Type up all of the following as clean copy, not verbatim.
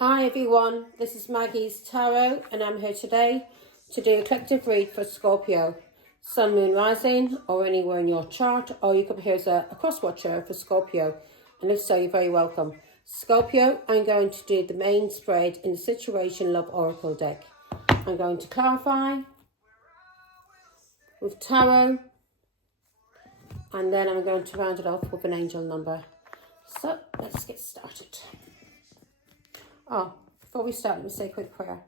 Hi everyone, this is Maggie's Tarot and I'm here today to do a collective read for Scorpio, Sun, Moon, Rising, or anywhere in your chart, or you could here's a cross watcher for Scorpio, and if so, you're very welcome. Scorpio, I'm going to do the main spread in the Situation Love Oracle deck. I'm going to clarify with Tarot, and then I'm going to round it off with an angel number. So let's get started. Oh, before we start, let me say a quick prayer.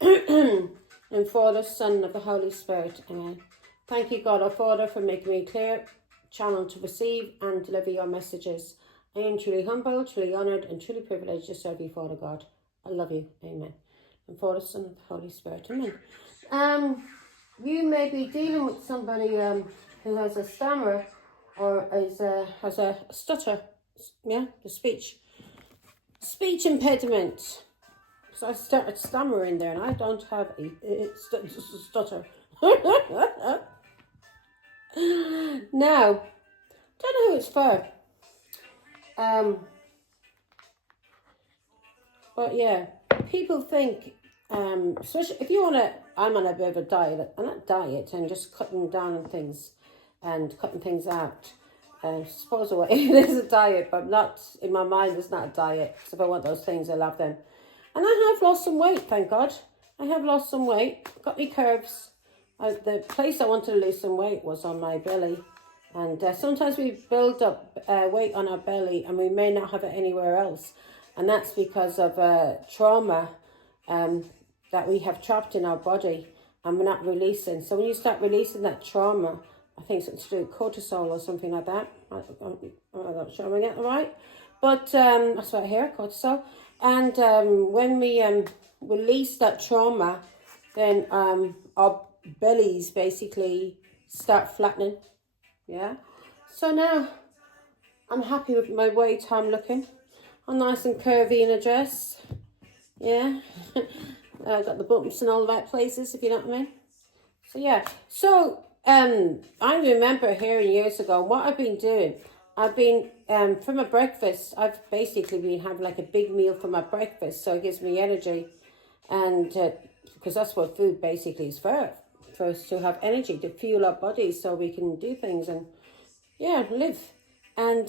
And Father, Son, of the Holy Spirit, amen. Thank you, God, our Father, for making me clear channel to receive and deliver your messages. I am truly humble, truly honoured, and truly privileged to serve you, Father God. I love you, amen. And Father, Son, of the Holy Spirit, amen. You may be dealing with somebody who has a stammer or has a stutter, yeah, the speech impediment. So I started stammering there, and I don't have a stutter. Now, don't know who it's for. But yeah, people think, especially if you want to, I'm on a bit of a diet, and not diet, and just cutting down on things and cutting things out. I suppose it is a diet, but not in my mind. It's not a diet. Because if I want those things, I love them. And I have lost some weight, thank God. I have lost some weight. Got me curves. The place I wanted to lose some weight was on my belly. And sometimes we build up weight on our belly and we may not have it anywhere else. And that's because of trauma that we have trapped in our body and we're not releasing. So when you start releasing that trauma, I think it's to do with cortisol or something like that. I'm not sure I'm getting it right. But that's right here, cortisol. And when we release that trauma, then our bellies basically start flattening. Yeah. So now I'm happy with my weight, how I'm looking. I'm nice and curvy in a dress. Yeah. I got the bumps in all the right places, if you know what I mean. So yeah. So I remember hearing years ago what I've been doing. I've been, for my breakfast, I've basically been having like a big meal for my breakfast. So it gives me energy. And because that's what food basically is for us to have energy, to fuel our bodies so we can do things and, yeah, live. And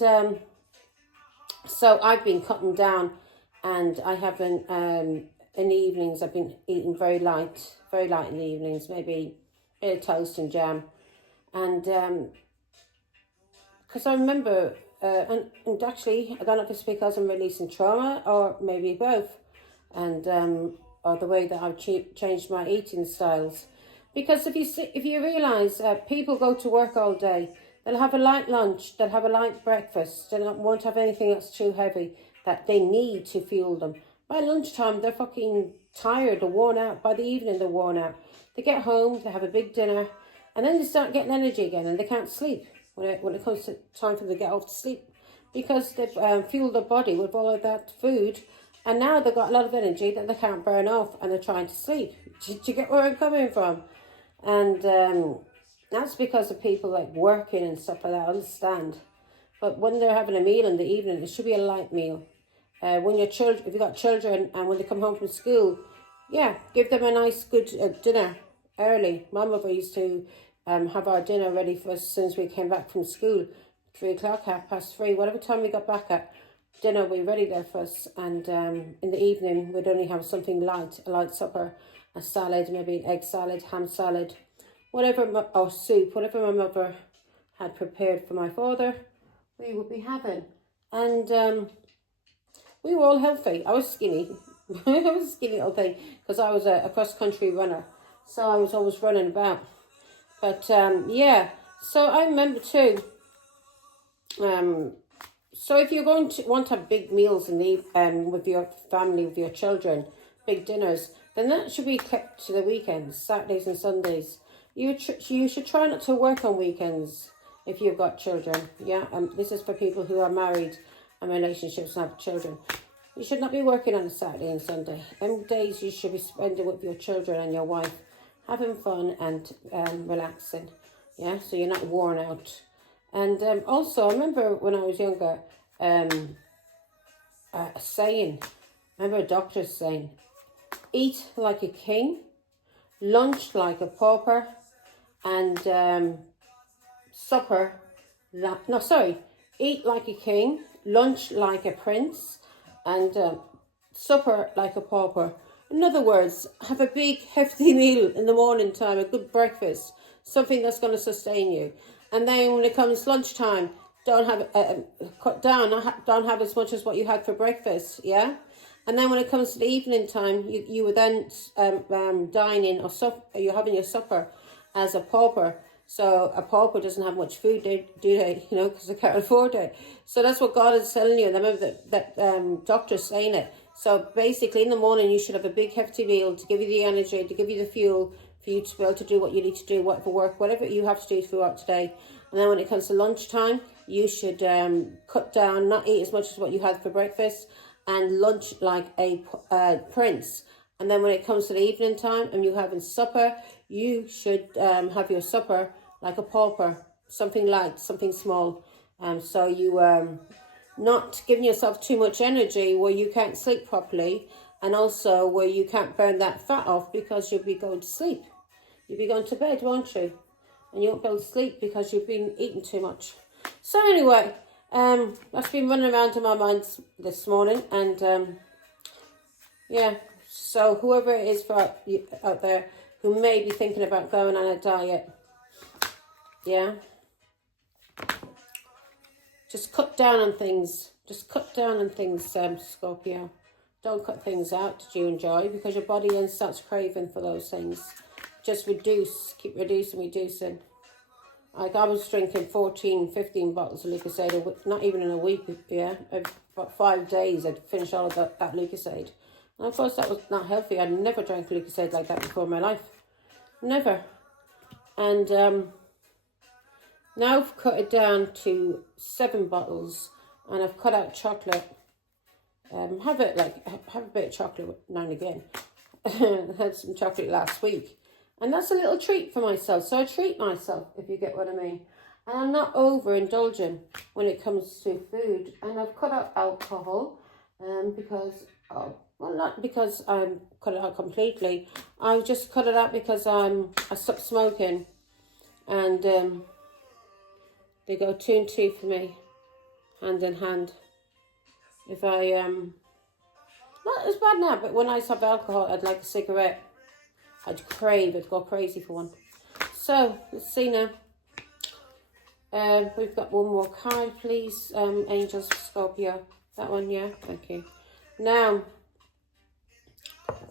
so I've been cutting down and I haven't, in the evenings, I've been eating very light in the evenings, maybe a bit of toast and jam. And because I remember, and actually, I don't know if it's because I'm releasing trauma or maybe both, and or the way that I've changed my eating styles. Because if you realise, people go to work all day, they'll have a light lunch, they'll have a light breakfast, they won't have anything that's too heavy that they need to fuel them. By lunchtime, they're fucking tired or worn out. By the evening, they're worn out. They get home, they have a big dinner, and then they start getting energy again, and they can't sleep when it comes to time for them to get off to sleep, because they've fueled their body with all of that food, and now they've got a lot of energy that they can't burn off, and they're trying to sleep. Do you get where I'm coming from? And that's because of people like working and stuff like that. I understand. But when they're having a meal in the evening, it should be a light meal. When your children, if you've got children, and when they come home from school, yeah, give them a nice good dinner early. My mother used to have our dinner ready for us as soon as we came back from school. 3 o'clock, 3:30, whatever time we got back at, dinner will be ready there for us. And in the evening, we'd only have something light, a light supper, a salad, maybe an egg salad, ham salad, whatever, or soup, whatever my mother had prepared for my father, we would be having. And we were all healthy. I was skinny. I was skinny all day because I was a cross-country runner. So I was always running about. But yeah, so I remember too, so if you're going to want to have big meals in the with your family, with your children, big dinners, then that should be kept to the weekends, Saturdays and Sundays. You should try not to work on weekends if you've got children. Yeah, this is for people who are married and relationships and have children. You should not be working on a Saturday and Sunday. Them days you should be spending with your children and your wife, having fun and relaxing. Yeah, so you're not worn out. And also, I remember when I was younger, a saying remember a doctor saying, eat like a king, lunch like a pauper, and supper, eat like a king, lunch like a prince, and supper like a pauper. In other words, have a big hefty meal in the morning time, a good breakfast, something that's going to sustain you. And then when it comes lunchtime, don't have cut down, don't have as much as what you had for breakfast, yeah? And then when it comes to the evening time, you were then dining or you're having your supper as a pauper. So a pauper doesn't have much food, do they? You know, because they can't afford it. So that's what God is telling you. And I remember that doctor's saying it. So basically, in the morning, you should have a big hefty meal to give you the energy, to give you the fuel for you to be able to do what you need to do, whatever work, whatever you have to do throughout today. And then when it comes to lunchtime, you should cut down, not eat as much as what you had for breakfast, and lunch like a prince. And then when it comes to the evening time and you're having supper, you should have your supper like a pauper, something light, something small. So you not giving yourself too much energy where you can't sleep properly, and also where you can't burn that fat off because you'll be going to sleep. You'll be going to bed, won't you? And you won't be able to sleep because you've been eating too much. So anyway, that's been running around in my mind this morning, and yeah. So whoever it is for you out there who may be thinking about going on a diet, yeah, just cut down on things. Just cut down on things, Scorpio. Don't cut things out that you enjoy, because your body then starts craving for those things. Just reduce, keep reducing. Like I was drinking 14, 15 bottles of Lucozade, not even in a week, yeah. About 5 days I'd finish all of that Lucozade. And of course that was not healthy. I'd never drank Lucozade like that before in my life. Never. And now I've cut it down to 7 bottles, and I've cut out chocolate. Have a bit of chocolate now and again. I had some chocolate last week. And that's a little treat for myself. So I treat myself, if you get what I mean. And I'm not overindulging when it comes to food. And I've cut out alcohol because, well, not because I'm cut it out completely. I've just cut it out because I stopped smoking. And they go 2 and 2 for me, hand in hand. If I, not as bad now, but when I have alcohol, I'd like a cigarette. I'd go crazy for one. So, let's see now. We've got one more card, please. Angels for Scorpio. That one, yeah, thank you. Now,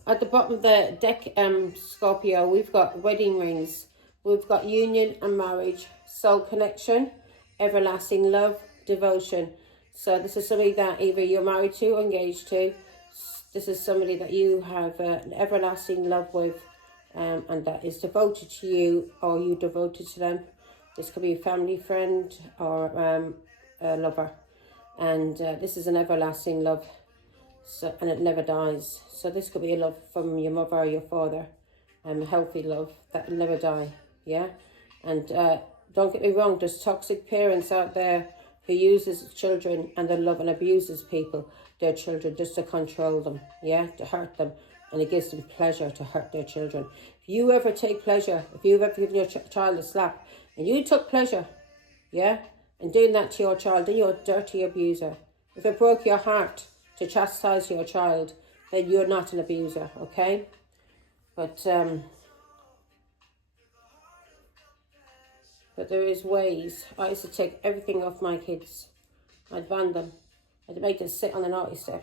at the bottom of the deck, Scorpio, we've got wedding rings. We've got union and marriage, soul connection, everlasting love, devotion. So this is somebody that either you're married to or engaged to. This is somebody that you have an everlasting love with, and that is devoted to you, or you devoted to them. This could be a family friend or a lover. And this is an everlasting love, so, and it never dies. So this could be a love from your mother or your father, a healthy love that will never die, yeah? And don't get me wrong, there's toxic parents out there who uses children and their love and abuses their children, just to control them, yeah, to hurt them. And it gives them pleasure to hurt their children. If you ever take pleasure, if you've ever given your child a slap, and you took pleasure, yeah, in doing that to your child, then you're a dirty abuser. If it broke your heart to chastise your child, then you're not an abuser, okay? But there is ways. I used to take everything off my kids. I'd ban them. I'd make them sit on the naughty step.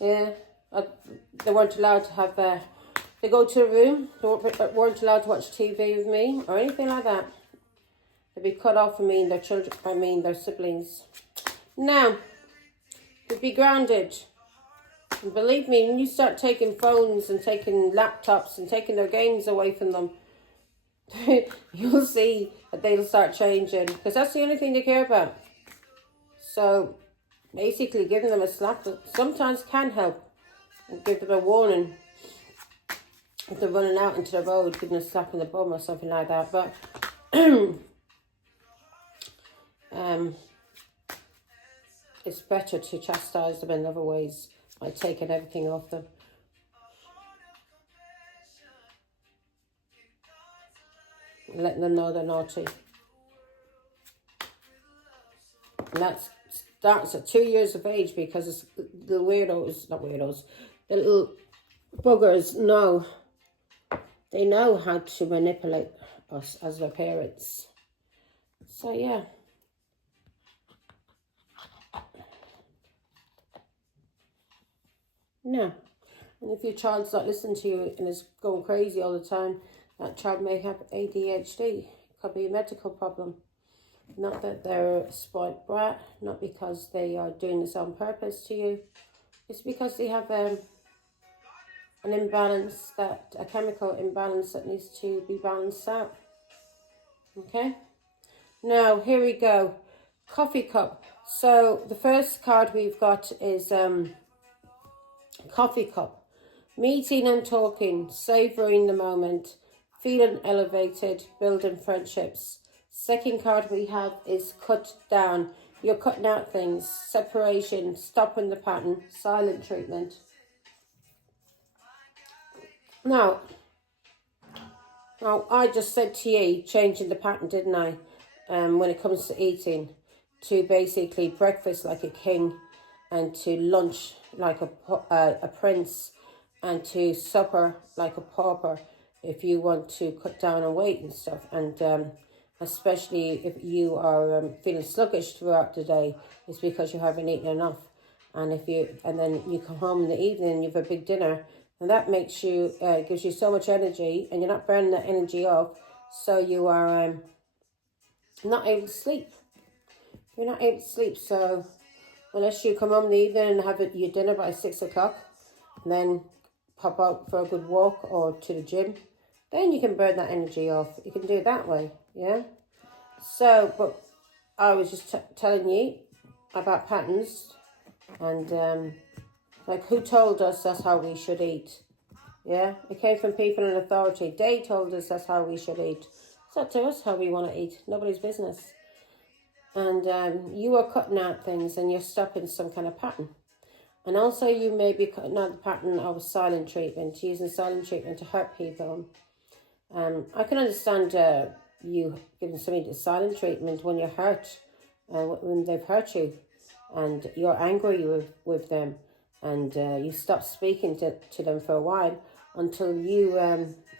Yeah. They weren't allowed to have, they go to a room, they weren't allowed to watch TV with me or anything like that. They'd be cut off from me and their children, their siblings. Now, they'd be grounded. And believe me, when you start taking phones and taking laptops and taking their games away from them, you'll see that they'll start changing, because that's the only thing they care about. So, basically giving them a slap sometimes can help. And give them a warning if they're running out into the road, giving a slap in the bum or something like that. But it's better to chastise them in other ways, by taking everything off them. Letting them know they're naughty. And that starts at 2 years of age, because it's the weirdos, not weirdos, the little buggers know. They know how to manipulate us as their parents. So yeah. No. And if your child's not listening to you and is going crazy all the time, that child may have ADHD. It could be a medical problem. Not that they're a spoiled brat, not because they are doing this on purpose to you. It's because they have an imbalance, a chemical imbalance that needs to be balanced out. Okay? Now, here we go. Coffee cup. So, the first card we've got is coffee cup. Meeting and talking, savouring the moment, feeling elevated, building friendships. Second card we have is cut down. You're cutting out things, separation, stopping the pattern, silent treatment. Now, I just said to you, changing the pattern, didn't I? When it comes to eating, to basically breakfast like a king, and to lunch like a prince, and to supper like a pauper, if you want to cut down on weight and stuff. And especially if you are feeling sluggish throughout the day, it's because you haven't eaten enough. And then you come home in the evening and you have a big dinner, and that makes you gives you so much energy, and you're not burning that energy off, so you are not able to sleep. You're not able to sleep. So unless you come home in the evening and have your dinner by 6 o'clock, and then pop out for a good walk or to the gym, then you can burn that energy off. You can do it that way, yeah? So, but I was just telling you about patterns, and like, who told us that's how we should eat? Yeah, it came from people in authority. They told us that's how we should eat. It's up to us how we want to eat. Nobody's business. And you are cutting out things, and you're stopping some kind of pattern. And also you may be cutting out the pattern of silent treatment, using silent treatment to hurt people. I can understand you giving somebody the silent treatment when you're hurt, when they've hurt you, and you're angry with them, and you stop speaking to them for a while until you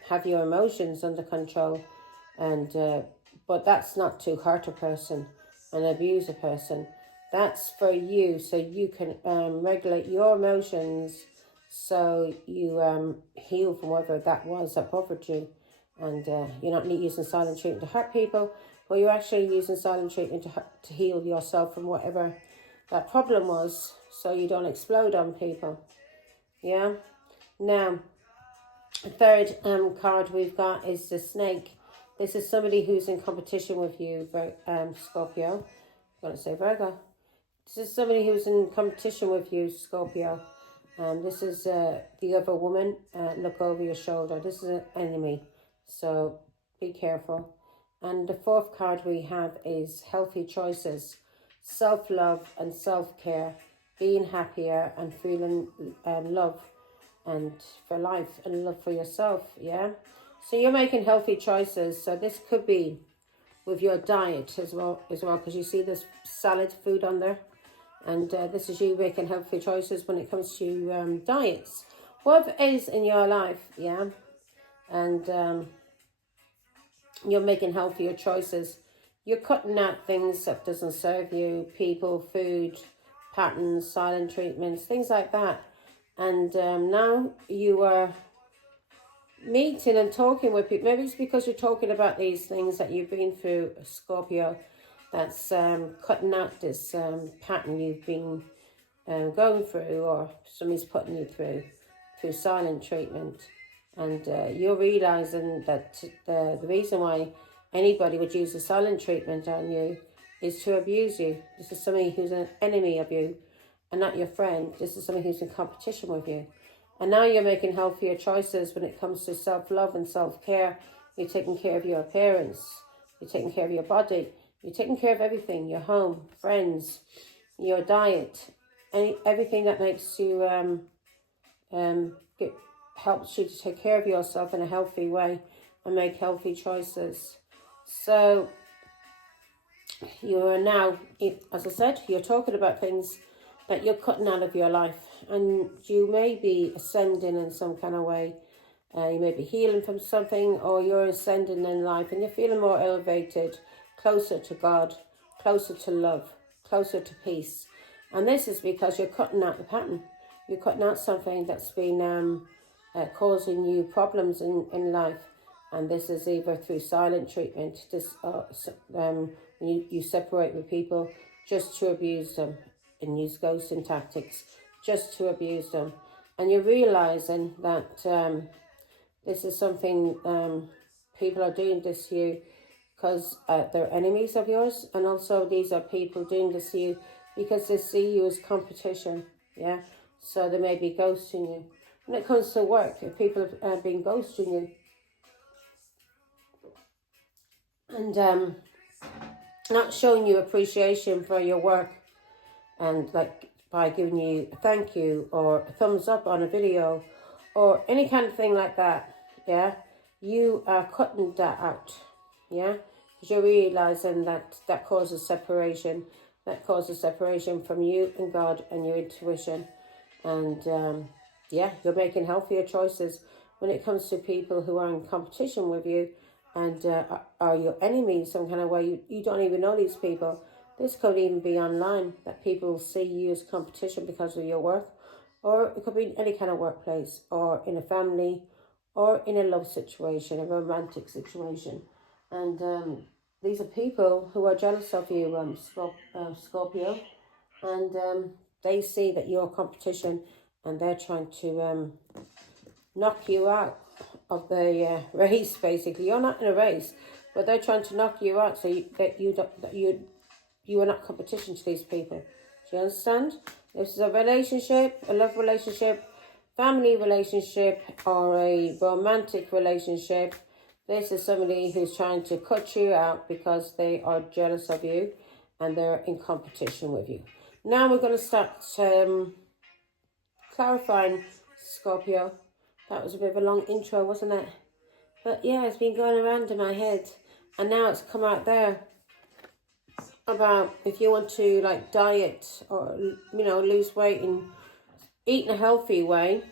have your emotions under control. And but that's not to hurt a person and abuse a person. That's for you, so you can regulate your emotions, so you heal from whatever that was that bothered you. And you're not using silent treatment to hurt people, but you're actually using silent treatment to heal yourself from whatever that problem was, so you don't explode on people. Yeah? Now, the third card we've got is the snake. This is somebody who's in competition with you, Scorpio. I'm going to say Virgo. This is somebody who's in competition with you, Scorpio. This is the other woman. Look over your shoulder. This is an enemy, so be careful. And the fourth card we have is healthy choices, self-love and self-care, being happier and feeling love and for life and love for yourself, yeah? So you're making healthy choices. So this could be with your diet as well, because you see this salad food on there. And this is you making healthy choices when it comes to diets. Whatever is in your life, yeah? And you're making healthier choices. You're cutting out things that doesn't serve you, people, food, patterns, silent treatments, things like that. And now you are meeting and talking with people. Maybe it's because you're talking about these things that you've been through, Scorpio, that's cutting out this pattern you've been going through, or somebody's putting you through silent treatment. And you're realising that the reason why anybody would use a silent treatment on you is to abuse you. This is somebody who's an enemy of you and not your friend. This is somebody who's in competition with you. And now you're making healthier choices when it comes to self-love and self-care. You're taking care of your appearance. You're taking care of your body. You're taking care of everything. Your home, friends, your diet. everything that makes you helps you to take care of yourself in a healthy way and make healthy choices. So you are now, as I said, you're talking about things that you're cutting out of your life, and you may be ascending in some kind of way. You may be healing from something, or you're ascending in life and you're feeling more elevated, closer to God, closer to love, closer to peace. And this is because you're cutting out the pattern. You're cutting out something that's been causing you problems in life. And this is either through silent treatment, you separate with people just to abuse them and use ghosting tactics just to abuse them. And you're realizing that this is something people are doing this to you because they're enemies of yours. And also these are people doing this to you because they see you as competition. Yeah. So they may be ghosting you. When it comes to work, if people have been ghosting you and not showing you appreciation for your work, and like by giving you a thank you or a thumbs up on a video or any kind of thing like that, yeah, you are cutting that out, yeah, because you're realizing that that causes separation. That causes separation from you and God and your intuition. And yeah, you're making healthier choices when it comes to people who are in competition with you and are your enemies some kind of way. You don't even know these people. This could even be online, that people see you as competition because of your work, or it could be in any kind of workplace, or in a family, or in a love situation, a romantic situation. And these are people who are jealous of you, Scorpio, and they see that you're competition, and they're trying to knock you out of the race. Basically, you're not in a race, but they're trying to knock you out so you are not competition to these people. Do you understand? This is a relationship, a love relationship, family relationship, or a romantic relationship. This is somebody who's trying to cut you out because they are jealous of you and they're in competition with you. Now we're going to start clarifying, Scorpio. That was a bit of a long intro, wasn't it? But yeah, it's been going around in my head, and now it's come out there about if you want to like diet or lose weight and eat in a healthy way.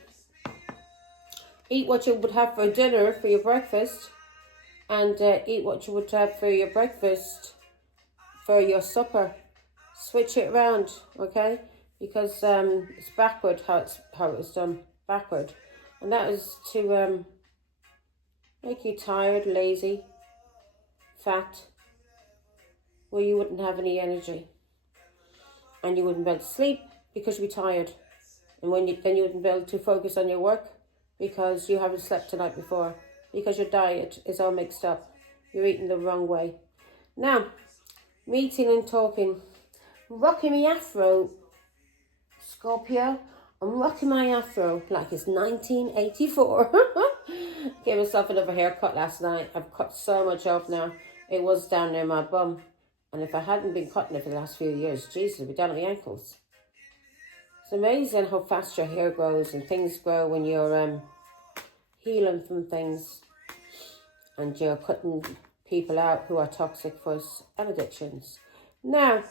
Eat what you would have for dinner for your breakfast, and eat what you would have for your breakfast for your supper. Switch it around, okay? Because it's backward how it was done, backward, and that is to make you tired, lazy, fat, where you wouldn't have any energy, and you wouldn't be able to sleep because you'd be tired, and then you wouldn't be able to focus on your work because you haven't slept the night before, because your diet is all mixed up. You're eating the wrong way. Now, meeting and talking, rocking my afro, Scorpio. I'm rocking my afro like it's 1984. Gave myself another haircut last night. I've cut so much off now. It was down near my bum. And if I hadn't been cutting it for the last few years, Jesus, it'd be down at the ankles. It's amazing how fast your hair grows and things grow when you're healing from things. And you're cutting people out who are toxic for us and addictions. Now,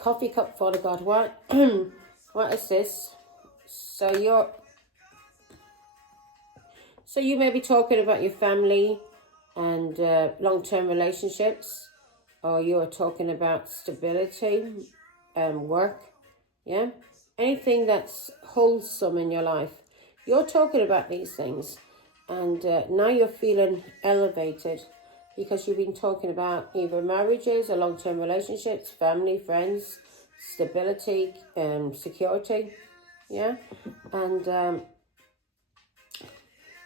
coffee cup for the God. What? What is this? So you may be talking about your family and long-term relationships, or you're talking about stability, work, yeah? Anything that's wholesome in your life. You're talking about these things, and now you're feeling elevated because you've been talking about either marriages or long-term relationships, family, friends, stability, security, yeah? And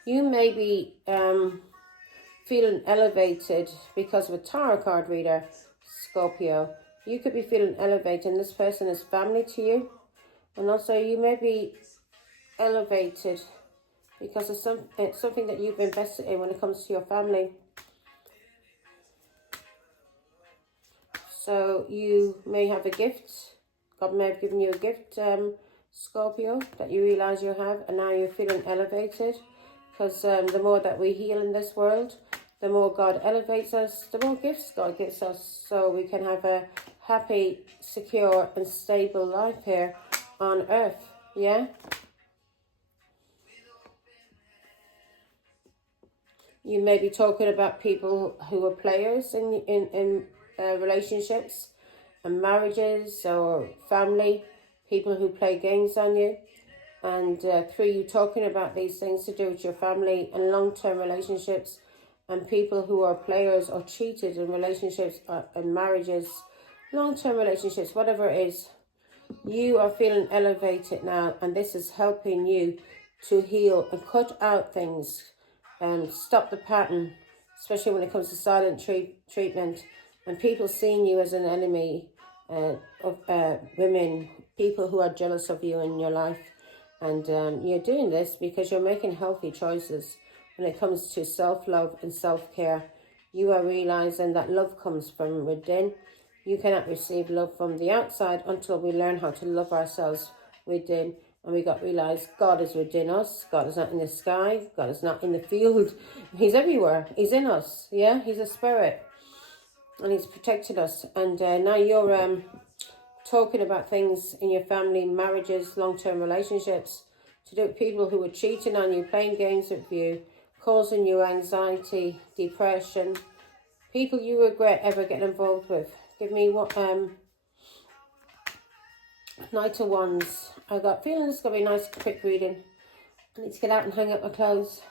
you may be feeling elevated because of a tarot card reader, Scorpio. You could be feeling elevated, and this person is family to you. And also you may be elevated because of something that you've invested in when it comes to your family. So you may have a gift God may have given you a gift, Scorpio, that you realise you have, and now you're feeling elevated. Because the more that we heal in this world, the more God elevates us, the more gifts God gives us, so we can have a happy, secure and stable life here on earth. Yeah? You may be talking about people who are players in relationships and marriages or family, people who play games on you. And through you talking about these things to do with your family and long-term relationships, and people who are players or cheated in relationships and marriages, long-term relationships, whatever it is, you are feeling elevated now, and this is helping you to heal and cut out things and stop the pattern, especially when it comes to silent treatment and people seeing you as an enemy of women, people who are jealous of you in your life. And you're doing this because you're making healthy choices when it comes to self-love and self-care. You are realizing that love comes from within. You cannot receive love from the outside until we learn how to love ourselves within. And we got to realize God is within us. God is not in the sky. God is not in the field. He's everywhere. He's in us. Yeah, he's a spirit. And he's protected us. And now you're talking about things in your family, marriages, long-term relationships, to do with people who are cheating on you, playing games with you, causing you anxiety, depression, people you regret ever getting involved with. Give me what Knight of Wands. I got feeling it's gonna be a nice quick reading. I need to get out and hang up my clothes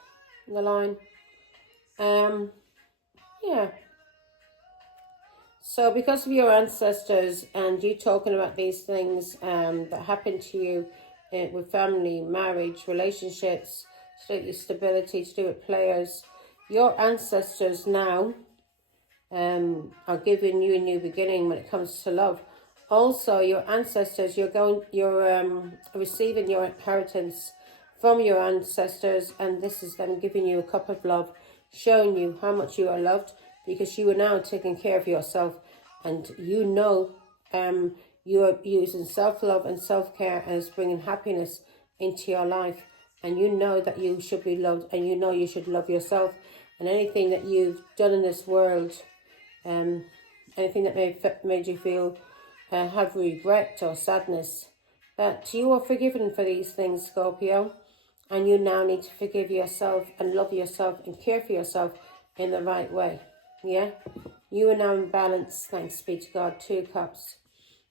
in the line. Yeah. So because of your ancestors and you talking about these things that happened to you with family, marriage, relationships, to do with stability, to do with players, your ancestors now are giving you a new beginning when it comes to love. Also, your ancestors, you're receiving your inheritance from your ancestors, and this is them giving you a cup of love, showing you how much you are loved, because you are now taking care of yourself, and you know you are using self-love and self-care as bringing happiness into your life, and you know that you should be loved, and you know you should love yourself. And anything that you've done in this world, anything that made you feel have regret or sadness, that you are forgiven for these things, Scorpio, and you now need to forgive yourself and love yourself and care for yourself in the right way. Yeah, you are now in balance, thanks be to God. 2 cups.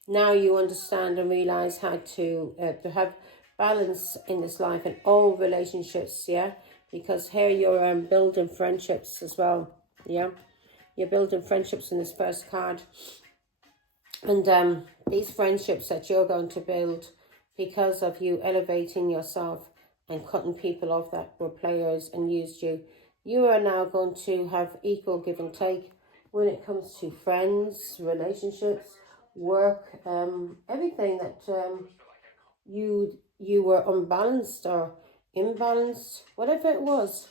Now you understand and realize how to have balance in this life and all relationships. Yeah, because here you're building friendships as well. Yeah, you're building friendships in this first card. And these friendships that you're going to build because of you elevating yourself and cutting people off that were players and used you, you are now going to have equal give and take when it comes to friends, relationships, work, everything that you were unbalanced or imbalanced, whatever it was.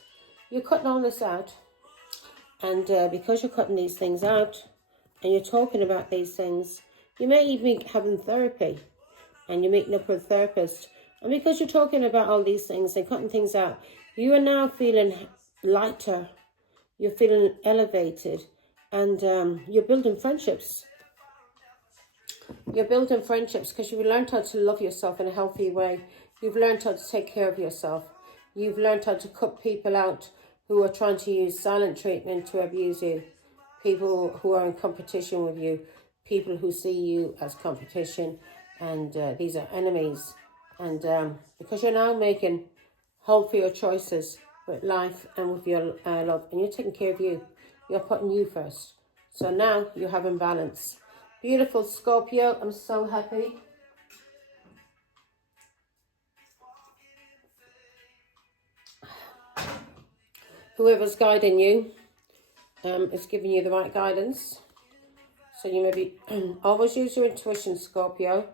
You're cutting all this out. And because you're cutting these things out, and you're talking about these things, you may even be having therapy, and you're meeting up with a therapist. And because you're talking about all these things and cutting things out, you are now feeling lighter, you're feeling elevated, and you're building friendships. You're building friendships because you've learned how to love yourself in a healthy way. You've learned how to take care of yourself. You've learned how to cut people out who are trying to use silent treatment to abuse you. People who are in competition with you, people who see you as competition, and these are enemies. And because you're now making healthier choices with life and with your love, and you're taking care of you, you're putting you first. So now you're having balance. Beautiful, Scorpio, I'm so happy. Whoever's guiding you is giving you the right guidance. So you maybe always use your intuition, Scorpio.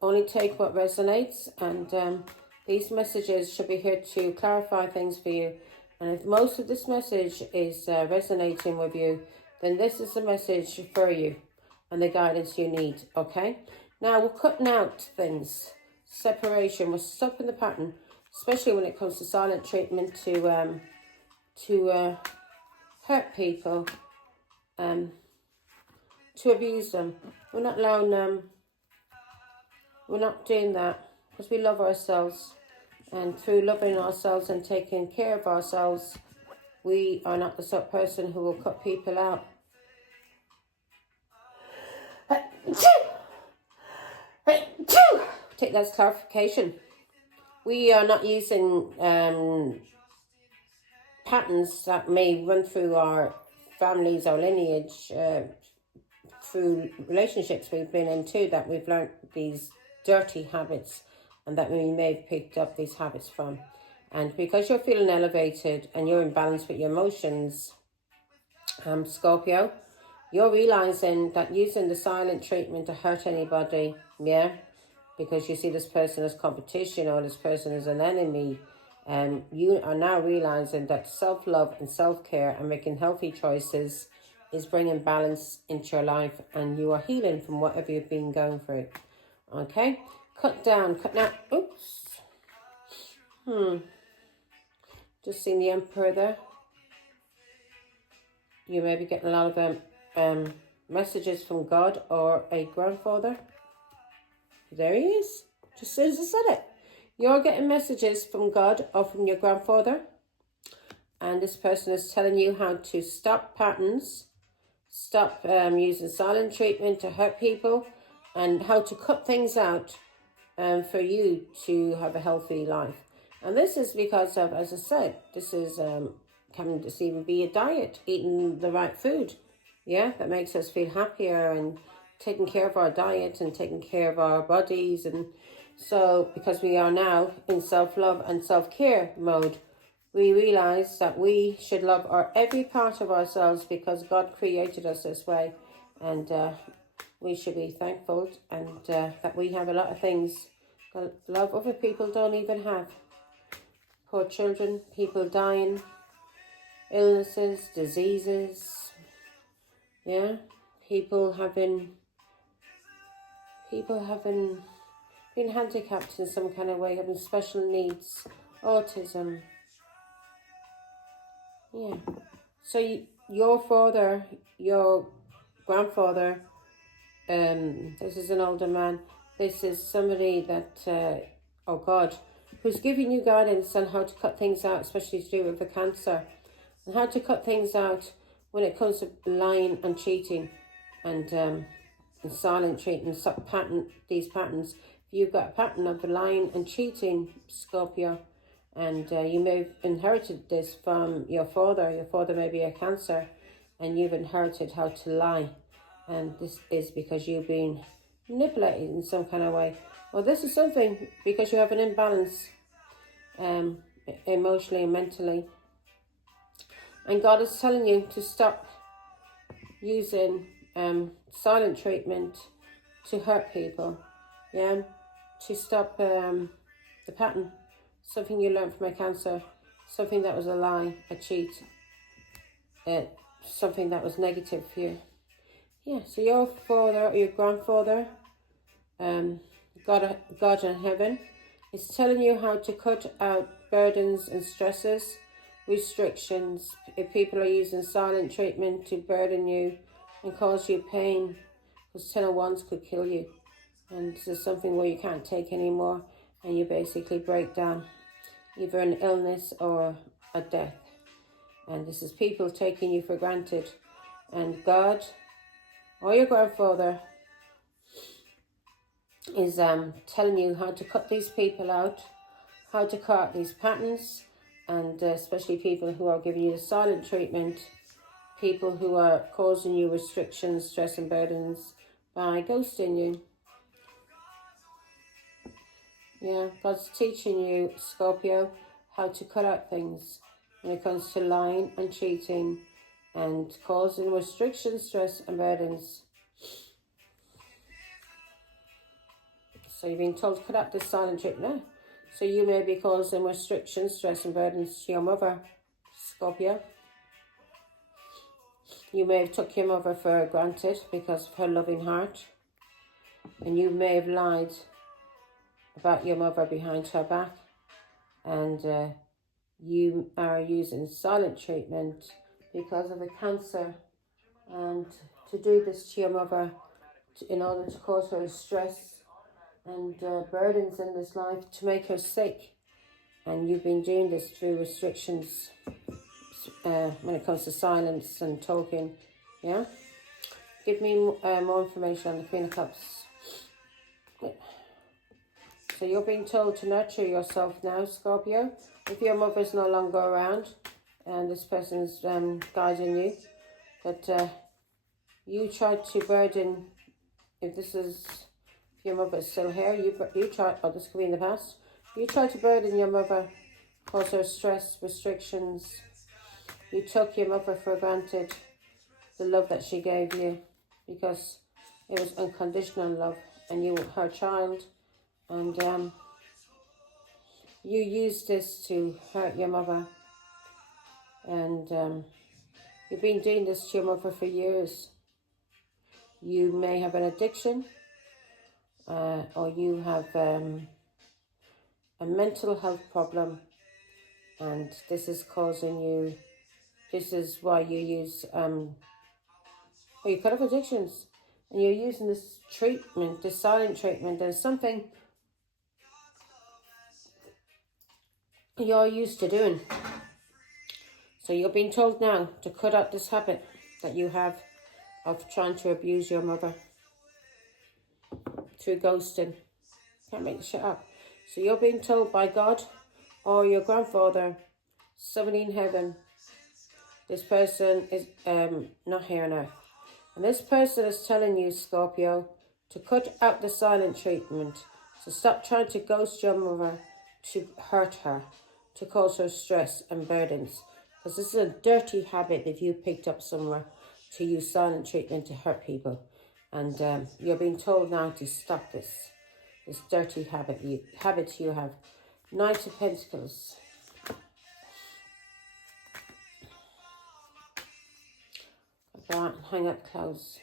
Only take what resonates, and these messages should be here to clarify things for you. And if most of this message is resonating with you, then this is the message for you and the guidance you need, okay? Now we're cutting out things. Separation. We're stopping the pattern, especially when it comes to silent treatment to hurt people, to abuse them. We're not allowing them. We're not doing that because we love ourselves, and through loving ourselves and taking care of ourselves, we are not the sort of person who will cut people out. Take that as clarification. We are not using patterns that may run through our families, our lineage, through relationships we've been into, that we've learned these dirty habits and that we may have picked up these habits from. And because you're feeling elevated and you're in balance with your emotions, Scorpio, you're realizing that using the silent treatment to hurt anybody, because you see this person as competition or this person as an enemy, you are now realizing that self-love and self-care and making healthy choices is bringing balance into your life, and you are healing from whatever you've been going through. Okay? Cut down. Oops. Just seen the Emperor there. You may be getting a lot of messages from God or a grandfather. There he is. Just as soon as I said it. You're getting messages from God or from your grandfather. And this person is telling you how to stop patterns, stop using silent treatment to hurt people, and how to cut things out for you to have a healthy life. And this is because of, as I said, this is can this even be a diet, eating the right food, that makes us feel happier, and taking care of our diet and taking care of our bodies. And so because we are now in self-love and self-care mode, we realize that we should love every part of ourselves because God created us this way, and we should be thankful and that we have a lot of things that a lot of other people don't even have. Poor children, people dying, illnesses, diseases, people having been handicapped in some kind of way, having special needs, autism. So your father, your grandfather, this is an older man, this is somebody that, God, who's giving you guidance on how to cut things out, especially to do with the cancer, and how to cut things out when it comes to lying and cheating and silent treatment, stop these patterns. If you've got a pattern of lying and cheating, Scorpio, and you may have inherited this from your father may be a Cancer, and you've inherited how to lie, and this is because you've been manipulated in some kind of way. Well, this is something because you have an imbalance emotionally and mentally, and God is telling you to stop using silent treatment to hurt people, to stop the pattern, something you learned from a Cancer, something that was a lie, a cheat, something that was negative for you. So your father or your grandfather, God in heaven, is telling you how to cut out burdens and stresses, restrictions. If people are using silent treatment to burden you and cause you pain, because 10 of wands could kill you, and this is something where you can't take anymore and you basically break down, either an illness or a death. And this is people taking you for granted, and God or your grandfather is telling you how to cut these people out, how to cut out these patterns, and especially people who are giving you the silent treatment, people who are causing you restrictions, stress and burdens by ghosting you. God's teaching you, Scorpio, how to cut out things when it comes to lying and cheating and causing restrictions, stress and burdens. So you've been told to cut out this silent treatment. So you may be causing restrictions, stress and burdens to your mother, Scorpio. You may have took your mother for granted because of her loving heart. and you may have lied about your mother behind her back, and you are using silent treatment because of the cancer, and to do this to your mother in order to cause her stress and burdens in this life to make her sick. And you've been doing this through restrictions when it comes to silence and talking. Yeah? Give me more information on the Queen of Cups. So you're being told to nurture yourself now, Scorpio. If your mother's no longer around and this person's guiding you, but you tried to burden, if your mother's still here, you tried, or this could be in the past, you tried to burden your mother, cause her stress, restrictions. You took your mother for granted, the love that she gave you, because it was unconditional love, and you were her child, and you used this to hurt your mother, and you've been doing this to your mother for years. You may have an addiction, or you have a mental health problem, and this is causing you, this is why you use, you could have addictions, and you're using this treatment, this silent treatment, as something you're used to doing. So you're being told now to cut out this habit that you have of trying to abuse your mother through ghosting. Can't make this shit up. So you're being told by God or your grandfather, somebody in heaven, this person is not here on earth. And this person is telling you, Scorpio, to cut out the silent treatment. So stop trying to ghost your mother, to hurt her, to cause her stress and burdens. Because this is a dirty habit that you picked up somewhere, to use silent treatment to hurt people. And you're being told now to stop this dirty habit you have. Knight of Pentacles. Right, hang up close.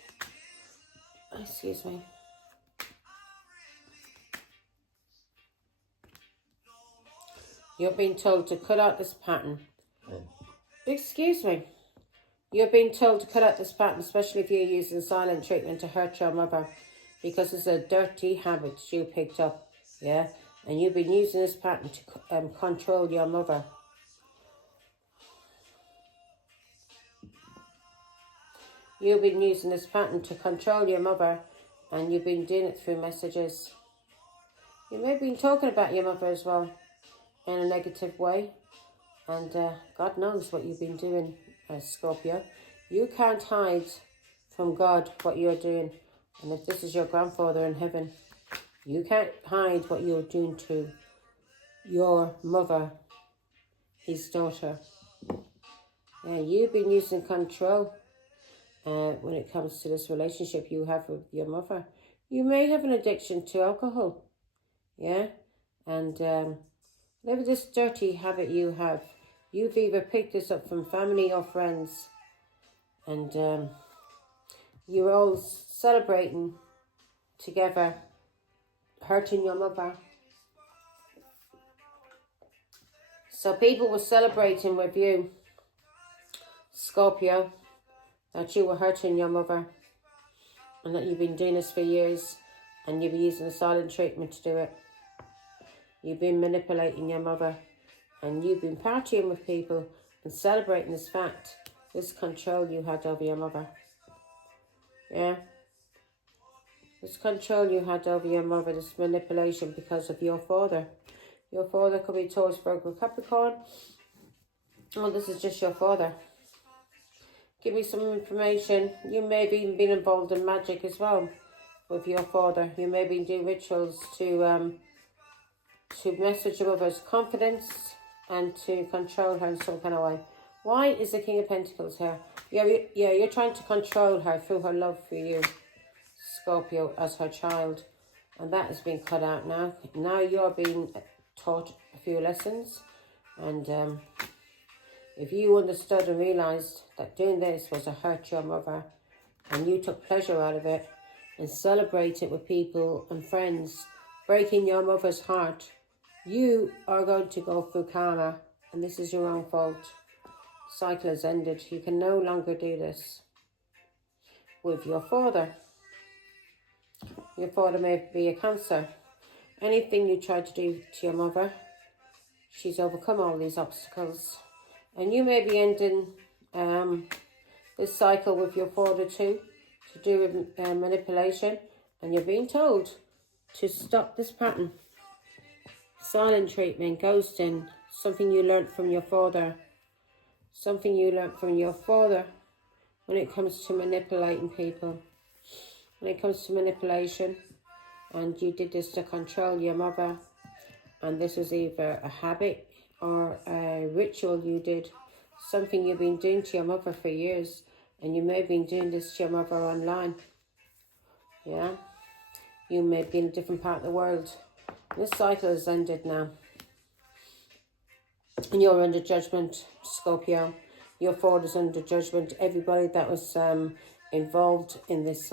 Excuse me. You're being told to cut out this pattern. Excuse me. You're being told to cut out this pattern, especially if you're using silent treatment to hurt your mother, because it's a dirty habit you picked up, yeah? And you've been using this pattern to control your mother. You've been using this pattern to control your mother, and you've been doing it through messages. You may have been talking about your mother as well in a negative way, and God knows what you've been doing, Scorpio. You can't hide from God what you're doing, and if this is your grandfather in heaven, you can't hide what you're doing to your mother, his daughter. Yeah, you've been using control when it comes to this relationship you have with your mother. You may have an addiction to alcohol, yeah? And whatever this dirty habit you have, you've either picked this up from family or friends, and you're all celebrating together, hurting your mother. So people were celebrating with you, Scorpio, that you were hurting your mother, and that you've been doing this for years, and you've been using a silent treatment to do it. You've been manipulating your mother, and you've been partying with people and celebrating this fact, this control you had over your mother. Yeah? This control you had over your mother, this manipulation because of your father. Your father could be Taurus, Virgo, Capricorn. Oh, this is just your father. Give me some information. You may have even been involved in magic as well with your father. You may have been doing rituals to message your mother's confidence and to control her in some kind of way. Why is the King of Pentacles here? Yeah, you're trying to control her through her love for you, Scorpio, as her child. And that has been cut out now. Now you're being taught a few lessons. And if you understood and realised that doing this was to hurt your mother, and you took pleasure out of it, and celebrate it with people and friends, breaking your mother's heart, you are going to go through karma, and this is your own fault. Cycle has ended. You can no longer do this with your father. Your father may be a Cancer. Anything you try to do to your mother, she's overcome all these obstacles. And you may be ending this cycle with your father too, to do with manipulation. And you're being told to stop this pattern. Silent treatment, ghosting, something you learnt from your father. Something you learnt from your father when it comes to manipulating people. When it comes to manipulation, and you did this to control your mother, and this was either a habit or a ritual you did, something you've been doing to your mother for years, and you may have been doing this to your mother online. Yeah, you may be in a different part of the world. This cycle has ended now, and you're under judgment, Scorpio. Your father's under judgment. Everybody that was involved in this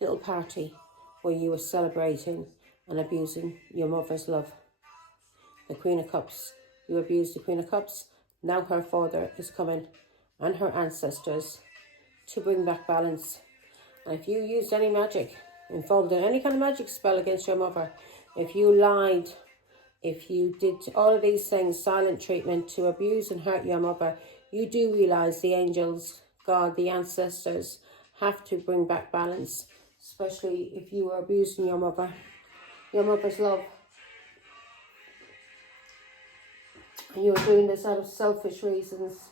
little party where you were celebrating and abusing your mother's love. The Queen of Cups. You abused the Queen of Cups. Now her father is coming, and her ancestors, to bring back balance. And if you used any magic, involved in any kind of magic spell against your mother, if you lied, if you did all of these things, silent treatment to abuse and hurt your mother, you do realise the angels, God, the ancestors, have to bring back balance, especially if you were abusing your mother's love. And you were doing this out of selfish reasons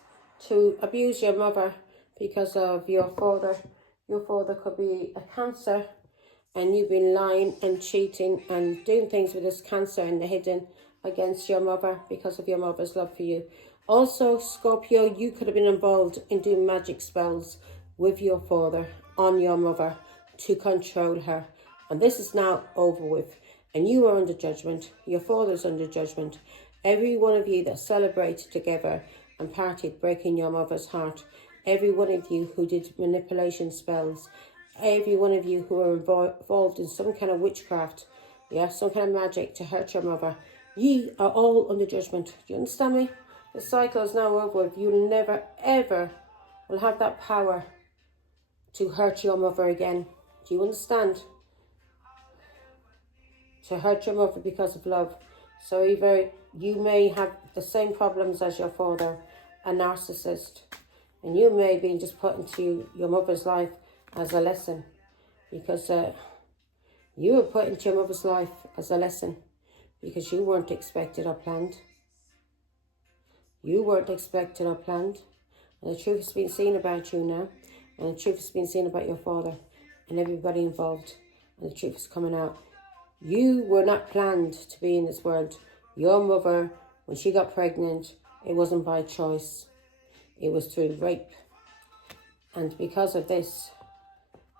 to abuse your mother because of your father. Your father could be a Cancer, and you've been lying and cheating and doing things with this Cancer in the hidden against your mother because of your mother's love for you. Also, Scorpio, you could have been involved in doing magic spells with your father on your mother to control her. And this is now over with. And you are under judgment. Your father's under judgment. Every one of you that celebrated together and partied, breaking your mother's heart. Every one of you who did manipulation spells. Every one of you who are involved in some kind of witchcraft. Yeah, some kind of magic to hurt your mother. Ye are all under judgment. Do you understand me? The cycle is now over with. You never, ever will have that power to hurt your mother again. Do you understand? To hurt your mother because of love. So either you may have the same problems as your father, a narcissist, and you may be just put into your mother's life as a lesson, because you were put into your mother's life as a lesson because you weren't expected or planned. You weren't expected or planned. And the truth has been seen about you now. And the truth has been seen about your father and everybody involved. And the truth is coming out. You were not planned to be in this world. Your mother, when she got pregnant, it wasn't by choice. It was through rape. And because of this,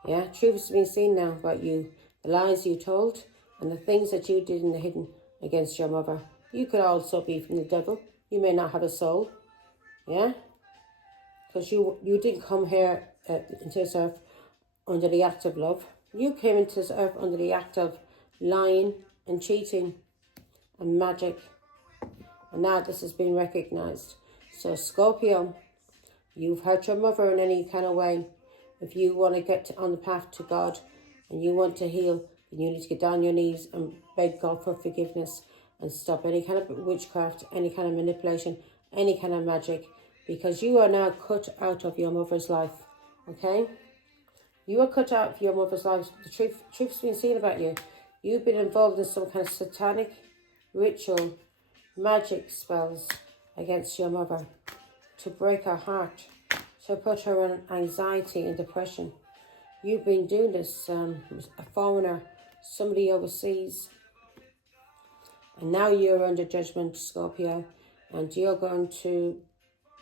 yeah, truth has been seen now about you. The lies you told and the things that you did in the hidden against your mother. You could also be from the devil. You may not have a soul, yeah? Because you didn't come here into this earth under the act of love. You came into this earth under the act of lying and cheating and magic. And now this has been recognised. So Scorpio, you've hurt your mother in any kind of way. If you want to get on the path to God and you want to heal, then you need to get down on your knees and beg God for forgiveness and stop any kind of witchcraft, any kind of manipulation, any kind of magic, because you are now cut out of your mother's life, okay? You are cut out of your mother's life. The truth's been seen about you. You've been involved in some kind of satanic ritual, magic spells against your mother to break her heart, to put her in anxiety and depression. You've been doing this, a foreigner, somebody overseas. And now you're under judgment, Scorpio, and you're going to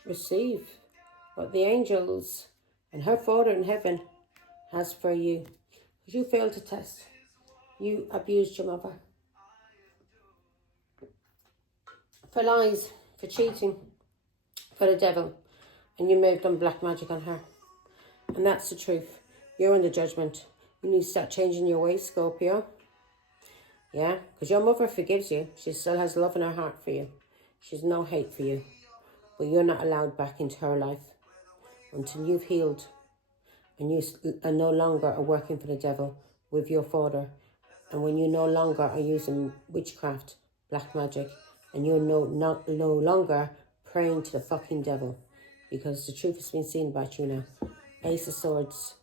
receive what the angels and her Father in heaven has for you. Because you failed to test. You abused your mother. For lies, for cheating, for the devil. And you may have done black magic on her. And that's the truth. You're under judgment. You need to start changing your ways, Scorpio. Yeah, because your mother forgives you. She still has love in her heart for you. She has no hate for you. But you're not allowed back into her life until you've healed and you are no longer are working for the devil with your father. And when you no longer are using witchcraft, black magic, and you're no longer praying to the fucking devil, because the truth has been seen about you now. Ace of Swords.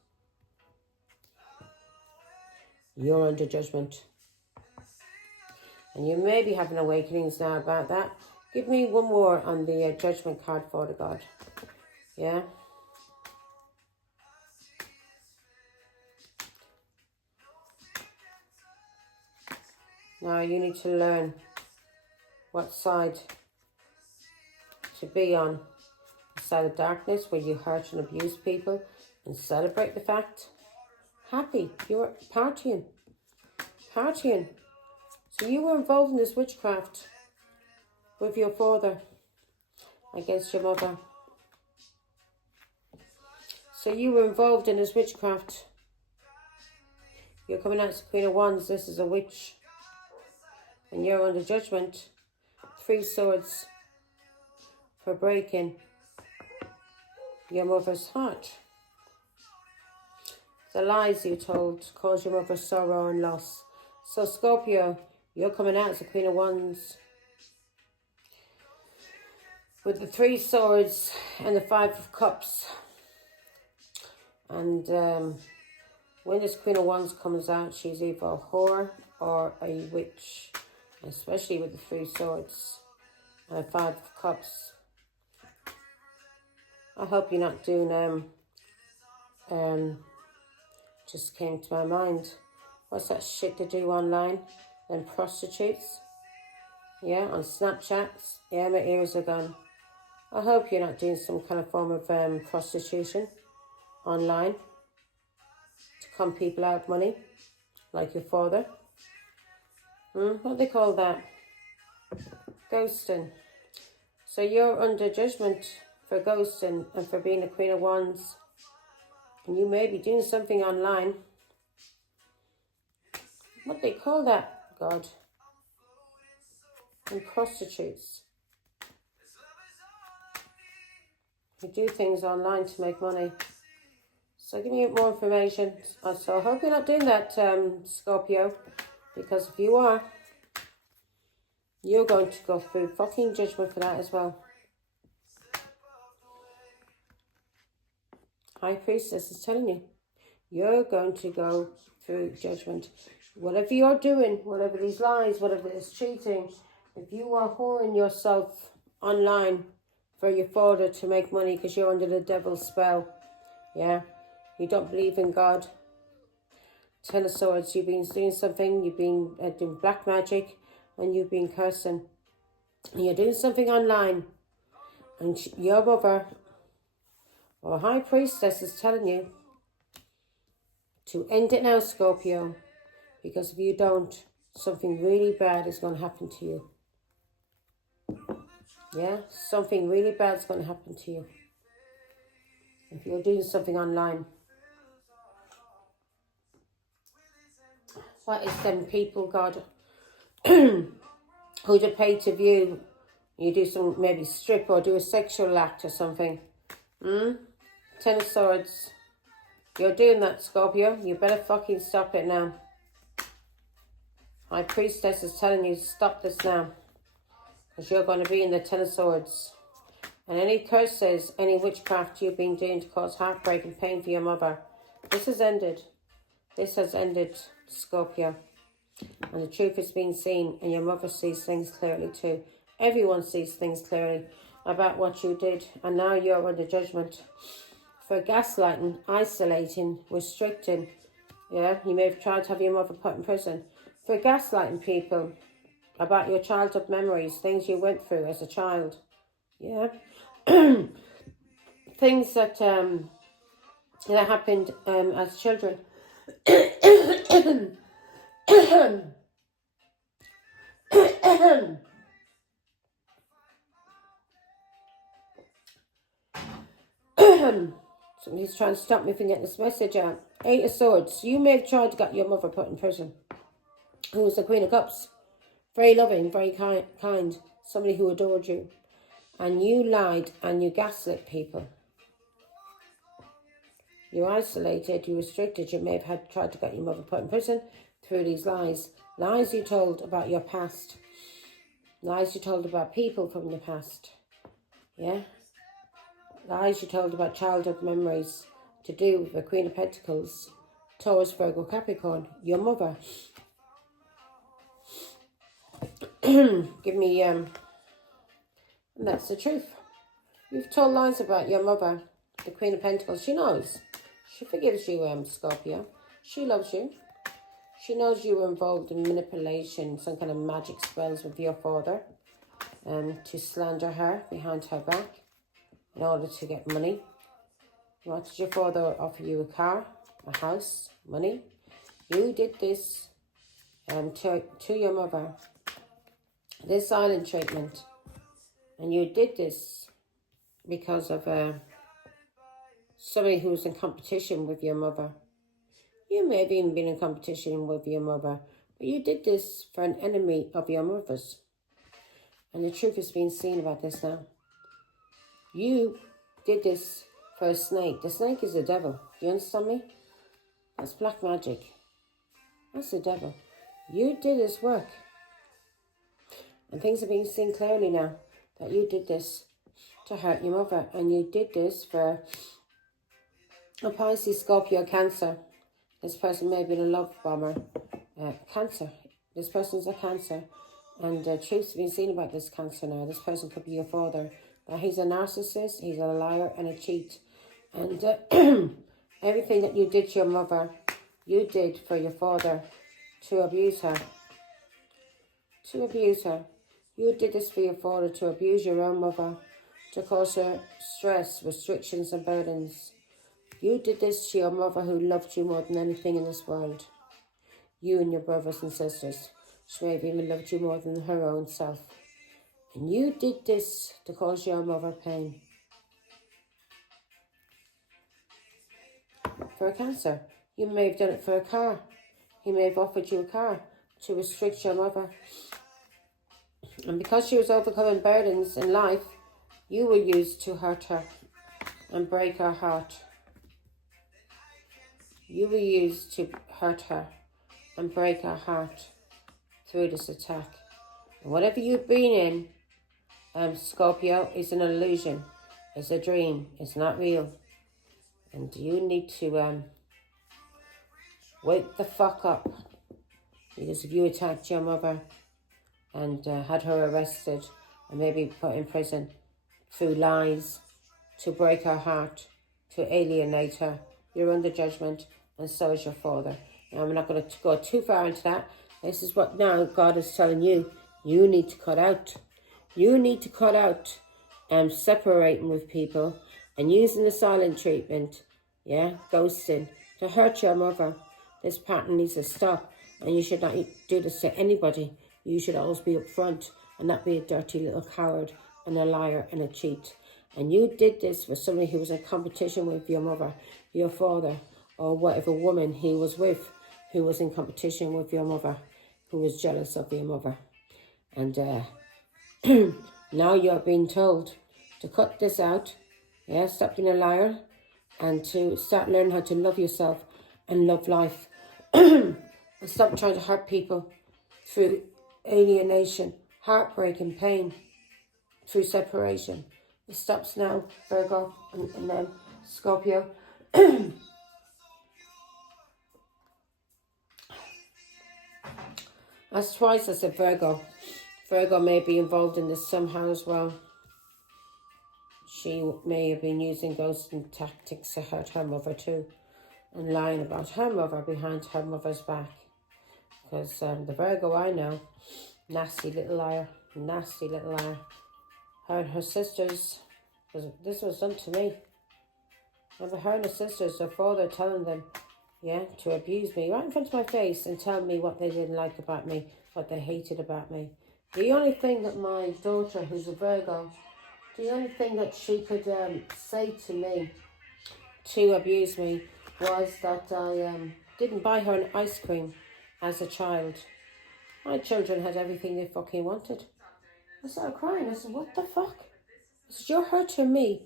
You're under judgment. And you may be having awakenings now about that. Give me one more on the judgment card, Father God. Yeah? Now you need to learn what side to be on. The side of darkness where you hurt and abuse people and celebrate the fact. Happy. You're partying. Partying. So you were involved in this witchcraft with your father against your mother. So you were involved in this witchcraft. You're coming out as the Queen of Wands. This is a witch. And you're under judgment. 3 swords for breaking your mother's heart. The lies you told caused your mother sorrow and loss. So Scorpio, you're coming out as the Queen of Wands with the 3 swords and the 5 of cups. And when this Queen of Wands comes out, she's either a whore or a witch, especially with the 3 swords and the 5 of cups. I hope you're not doing just came to my mind. What's that shit they do online? Them prostitutes. Yeah, on Snapchat. Yeah, my ears are gone. I hope you're not doing some kind of form of prostitution online to con people out of money, like your father. What do they call that? Ghosting. So you're under judgment for ghosting and for being a Queen of Wands. And you may be doing something online. What do they call that, God? And prostitutes. You do things online to make money. So give me more information. So I hope you're not doing that, Scorpio. Because if you are, you're going to go through fucking judgment for that as well. High Priestess is telling you. You're going to go through judgment. Whatever you're doing, whatever these lies, whatever this cheating, if you are whoring yourself online for your father to make money because you're under the devil's spell, yeah, you don't believe in God. 10 of Swords, you've been doing something, you've been doing black magic, and you've been cursing. And you're doing something online, and your mother or High Priestess is telling you to end it now, Scorpio, because if you don't, something really bad is going to happen to you. Yeah, something really bad is going to happen to you if you're doing something online. What is them people, God, who'd have paid to view you do some, maybe strip or do a sexual act or something? 10 of Swords. You're doing that, Scorpio. You better fucking stop it now. High Priestess is telling you to stop this now. Because you're going to be in the 10 of Swords. And any curses, any witchcraft you've been doing to cause heartbreak and pain for your mother, this has ended. This has ended, Scorpio. And the truth has been seen, and your mother sees things clearly too. Everyone sees things clearly about what you did. And now you're under judgment for gaslighting, isolating, restricting. Yeah, you may have tried to have your mother put in prison. For gaslighting people about your childhood memories, things you went through as a child. Yeah. Things that that happened as children. Somebody's trying to stop me from getting this message out. Eight of Swords. You may have tried to get your mother put in prison. Who was the Queen of Cups. Very loving, very kind. Somebody who adored you. And you lied and you gaslit people. You isolated, you restricted. You may have tried to get your mother put in prison through these lies. Lies you told about your past. Lies you told about people from your past. Yeah? Lies you told about childhood memories to do with the Queen of Pentacles, Taurus, Virgo, Capricorn, your mother. Give me, and that's the truth. You've told lies about your mother, the Queen of Pentacles. She knows. She forgives you, Scorpio. She loves you. She knows you were involved in manipulation, some kind of magic spells with your father, to slander her behind her back in order to get money. What did your father offer you? A car, a house, money? You did this to your mother. This silent treatment. And you did this because of somebody who was in competition with your mother. You may have even been in competition with your mother, but you did this for an enemy of your mother's. And the truth is being seen about this now. You did this for a snake. The snake is the devil. Do you understand me? That's black magic. That's the devil. You did this work. And things are being seen clearly now that you did this to hurt your mother. And you did this for a Pisces, Scorpio, Cancer. This person may have been a love bomber. Cancer. This person's a Cancer. And truth's been seen about this Cancer now. This person could be your father. Now, he's a narcissist, he's a liar and a cheat. And everything that you did to your mother, you did for your father to abuse her. To abuse her. You did this for your father to abuse your own mother, to cause her stress, restrictions and burdens. You did this to your mother who loved you more than anything in this world. You and your brothers and sisters. She may have even loved you more than her own self. And you did this to cause your mother pain. For a Cancer. You may have done it for a car. He may have offered you a car to restrict your mother. And because she was overcoming burdens in life, you were used to hurt her and break her heart. You were used to hurt her and break her heart through this attack. And whatever you've been in, Scorpio, is an illusion. It's a dream. It's not real. And you need to wake the fuck up. Because if you attacked your mother and had her arrested and maybe put in prison through lies to break her heart, to alienate her, you're under judgment, and so is your father. Now, I'm not going to go too far into that. This is what now God is telling you. You need to cut out. You need to cut out separating with people and using the silent treatment, ghosting, to hurt your mother. This pattern needs to stop, and you should not do this to anybody. You should always be upfront and not be a dirty little coward and a liar and a cheat. And you did this for somebody who was in competition with your mother, your father, or whatever woman he was with who was in competition with your mother, who was jealous of your mother. And now you're being told to cut this out, stop being a liar, and to start learning how to love yourself and love life. And stop trying to hurt people through alienation, heartbreak and pain, through separation. It stops now, Virgo and then Scorpio. That's twice I said Virgo. Virgo may be involved in this somehow as well. She may have been using ghosting tactics to hurt her mother too, and lying about her mother behind her mother's back. Because the Virgo I know, nasty little liar, nasty little liar. Her and her sisters, this was done to me. Remember, her and her sisters, their father telling them, to abuse me right in front of my face and tell me what they didn't like about me, what they hated about me. The only thing that my daughter, who's a Virgo, the only thing that she could say to me to abuse me was that I didn't buy her an ice cream as a child. My children had everything they fucking wanted. I started crying. I said, what the fuck? I said, you're hurting me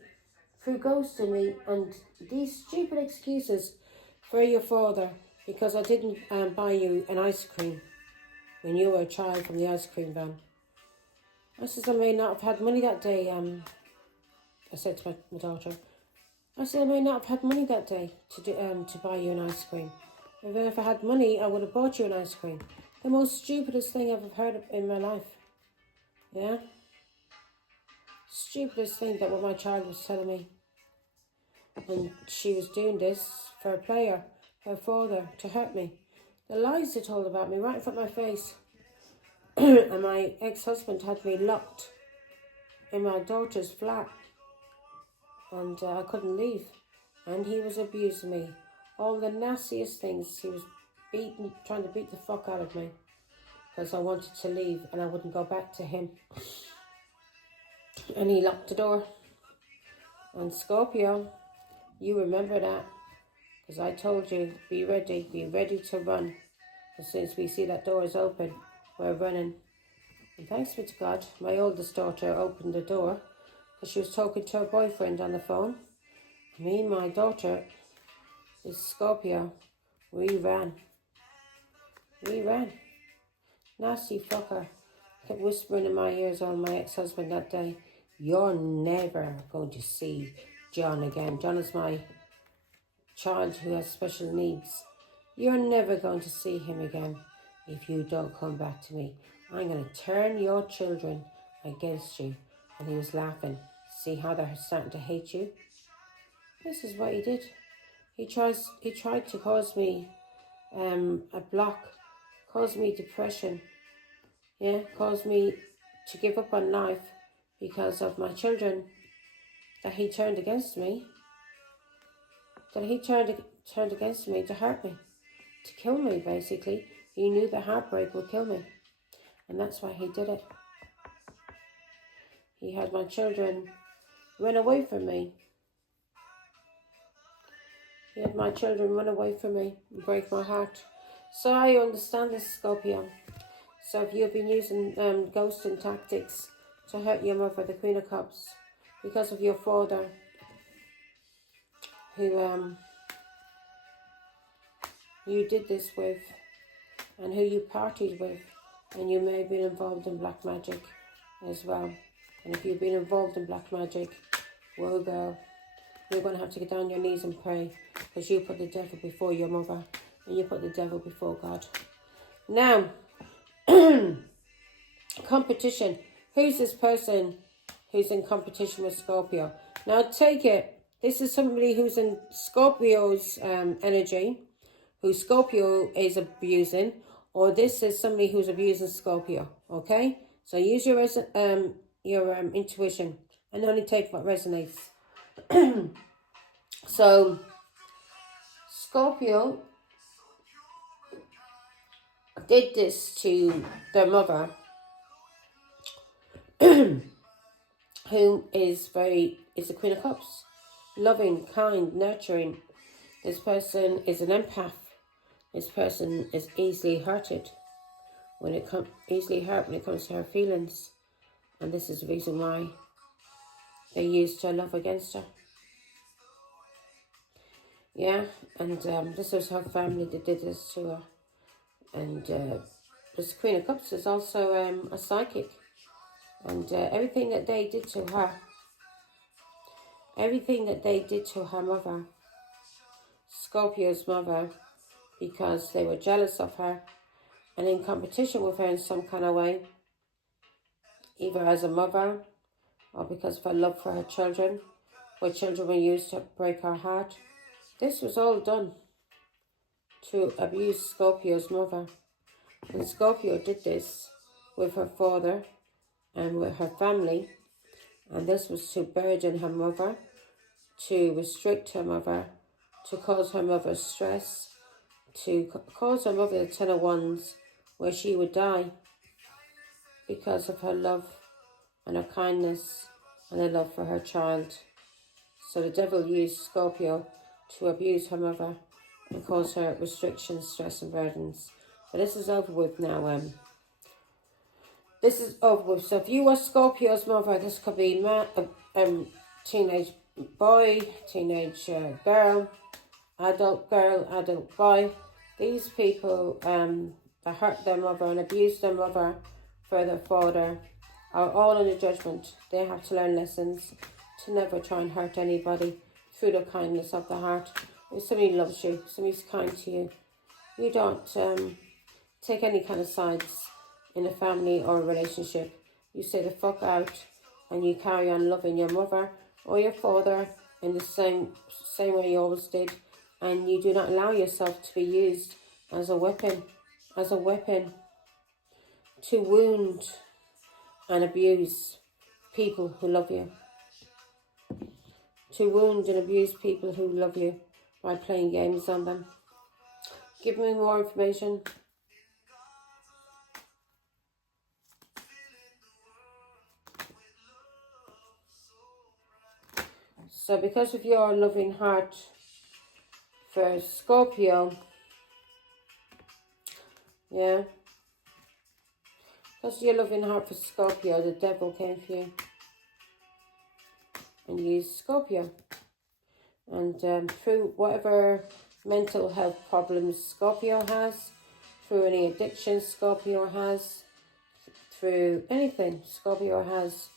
through ghosting me and these stupid excuses for your father because I didn't buy you an ice cream when you were a child from the ice cream van. I said, I may not have had money that day. I said to my daughter, I said, I may not have had money that day to buy you an ice cream. If I had money, I would have bought you an ice cream. The most stupidest thing I've ever heard in my life. Yeah? Stupidest thing that what my child was telling me. And she was doing this for a player, her father, to hurt me. The lies they told about me right in front of my face. And my ex-husband had me locked in my daughter's flat. And I couldn't leave. And he was abusing me. All the nastiest things. He was trying to beat the fuck out of me. Because I wanted to leave and I wouldn't go back to him. And he locked the door. And Scorpio, you remember that. Because I told you, be ready to run. As soon as we see that door is open, we're running. And thanks be to God, my oldest daughter opened the door because she was talking to her boyfriend on the phone. Me and my daughter, this Scorpio, we ran. Nasty fucker. Kept whispering in my ears on my ex-husband that day, you're never going to see John again. John is my child who has special needs. You're never going to see him again if you don't come back to me. I'm going to turn your children against you. And he was laughing. See how they're starting to hate you? This is what he did. He tried to cause me a block, cause me depression. Yeah, cause me to give up on life because of my children that he turned against me. That he turned against me to hurt me. To kill me, basically. He knew the heartbreak would kill me. And that's why he did it. He had my children run away from me. He had my children run away from me and break my heart. So I understand this, Scorpio. So if you've been using ghosting tactics to hurt your mother, the Queen of Cups, because of your father, who you did this with, and who you partied with, and you may have been involved in black magic as well. And if you've been involved in black magic, well, girl, you're going to have to get down on your knees and pray, because you put the devil before your mother, and you put the devil before God. Now, competition. Who's this person who's in competition with Scorpio? Now, take it. This is somebody who's in Scorpio's energy, who Scorpio is abusing, or this is somebody who's abusing Scorpio, okay? So use your intuition and only take what resonates. So, Scorpio did this to their mother, who is the Queen of Cups. Loving, kind, nurturing. This person is an empath. This person is easily hurted when it comes to her feelings, and this is the reason why they used her love against her. Yeah, and this was her family that did this to her. And this Queen of Cups is also a psychic, and everything that they did to her mother, Scorpio's mother, because they were jealous of her and in competition with her in some kind of way, either as a mother or because of her love for her children, where children were used to break her heart. This was all done to abuse Scorpio's mother. And Scorpio did this with her father and with her family, and this was to burden her mother, to restrict her mother, to cause her mother stress, to cause her mother the 10 of Wands, where she would die because of her love and her kindness and her love for her child. So the devil used Scorpio to abuse her mother and cause her restrictions, stress and burdens. But this is over with now. This is over with. So if you were Scorpio's mother, this could be teenage boy, teenage girl, adult boy. These people that hurt their mother and abuse their mother for their father are all under judgment. They have to learn lessons to never try and hurt anybody through the kindness of the heart. If somebody loves you, somebody's kind to you, you don't take any kind of sides in a family or a relationship. You say the fuck out and you carry on loving your mother or your father in the same way you always did, and you do not allow yourself to be used as a weapon to wound and abuse people who love you. To wound and abuse people who love you by playing games on them. Give me more information. So because of your loving heart for Scorpio, yeah, because of your loving heart for Scorpio, the devil came for you and used Scorpio. And through whatever mental health problems Scorpio has, through any addiction Scorpio has, through anything Scorpio has,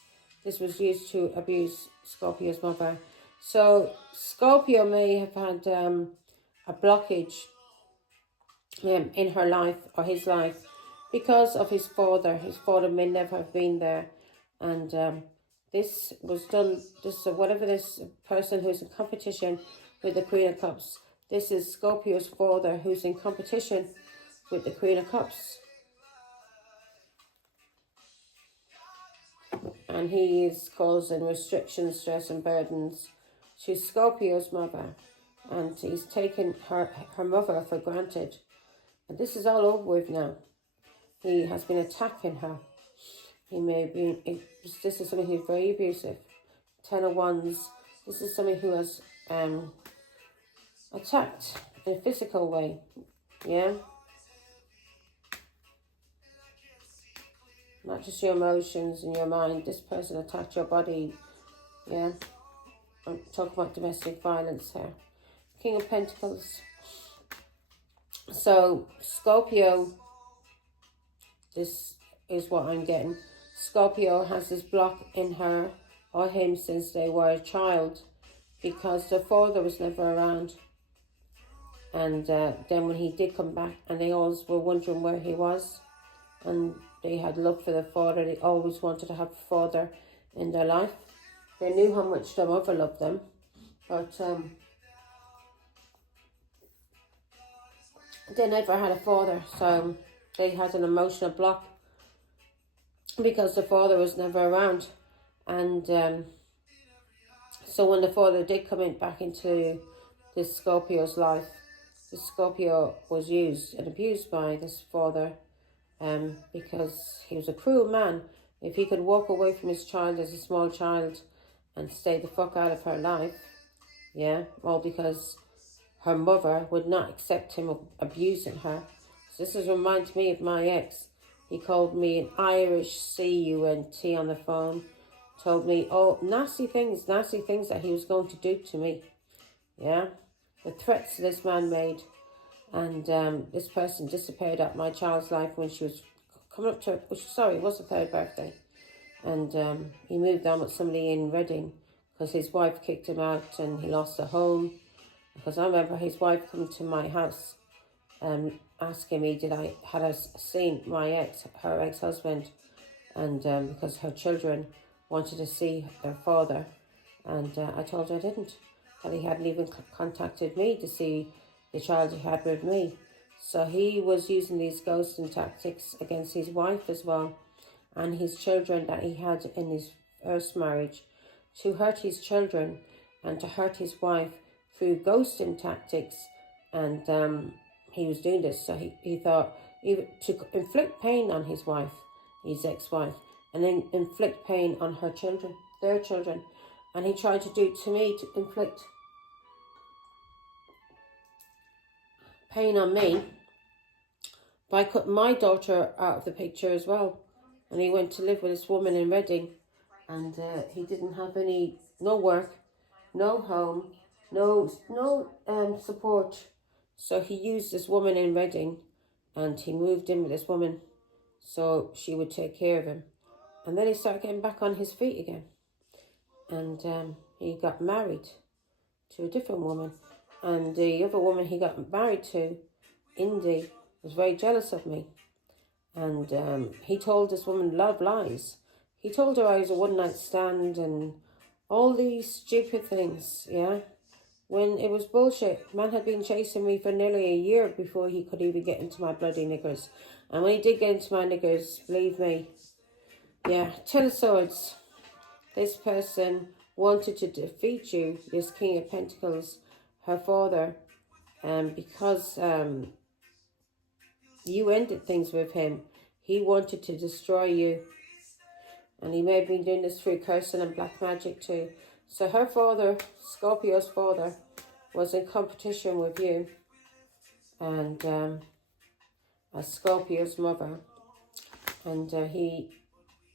this was used to abuse Scorpio's mother. So Scorpio may have had a blockage in her life or his life because of his father. His father may never have been there, and this was done. Whatever this person who's in competition with the Queen of Cups. This is Scorpio's father who's in competition with the Queen of Cups, and he is causing restrictions, stress, and burdens to Scorpio's mother, and he's taken her mother for granted. And this is all over with now. He has been attacking her. He may be. This is somebody who's very abusive. 10 of Wands. This is somebody who has attacked in a physical way. Yeah. Not just your emotions and your mind. This person attacked your body. Yeah. I'm talking about domestic violence here. King of Pentacles. So, Scorpio, this is what I'm getting. Scorpio has this block in her or him since they were a child because their father was never around. And then when he did come back, and they always were wondering where he was, and they had love for their father. They always wanted to have a father in their life. They knew how much their mother loved them, but they never had a father, so they had an emotional block because the father was never around. And so when the father did come back into this Scorpio's life, the Scorpio was used and abused by this father because he was a cruel man. If he could walk away from his child as a small child and stay the fuck out of her life, yeah, all because her mother would not accept him abusing her. So this reminds me of my ex. He called me an Irish C-U-N-T on the phone. Told me all nasty things that he was going to do to me. Yeah. The threats this man made. And this person disappeared at my child's life when she was coming up to, it was her third birthday. And he moved on with somebody in Reading because his wife kicked him out and he lost a home. Because I remember his wife coming to my house asking me had I seen her ex-husband, and because her children wanted to see their father, and I told her I didn't, that he hadn't even contacted me to see the child he had with me. So he was using these ghosting tactics against his wife as well, and his children that he had in his first marriage, to hurt his children and to hurt his wife through ghosting tactics. And he was doing this, so he thought to inflict pain on his wife, his ex-wife, and then inflict pain on her children, their children. And he tried to do it to me, to inflict pain on me by cutting my daughter out of the picture as well. And he went to live with this woman in Reading, and he didn't have no work, no home, no support. So he used this woman in Reading, and he moved in with this woman so she would take care of him. And then he started getting back on his feet again. And he got married to a different woman. And the other woman he got married to, Indy, was very jealous of me. And he told this woman love lies. He told her I was a one-night stand and all these stupid things, yeah? When it was bullshit. Man had been chasing me for nearly a year before he could even get into my bloody knickers. And when he did get into my knickers, believe me, yeah, Ten of Swords. This person wanted to defeat you, this King of Pentacles, her father, because you ended things with him. He wanted to destroy you. And he may have been doing this through cursing and black magic too. So her father, Scorpio's father, was in competition with you. And as Scorpio's mother. And he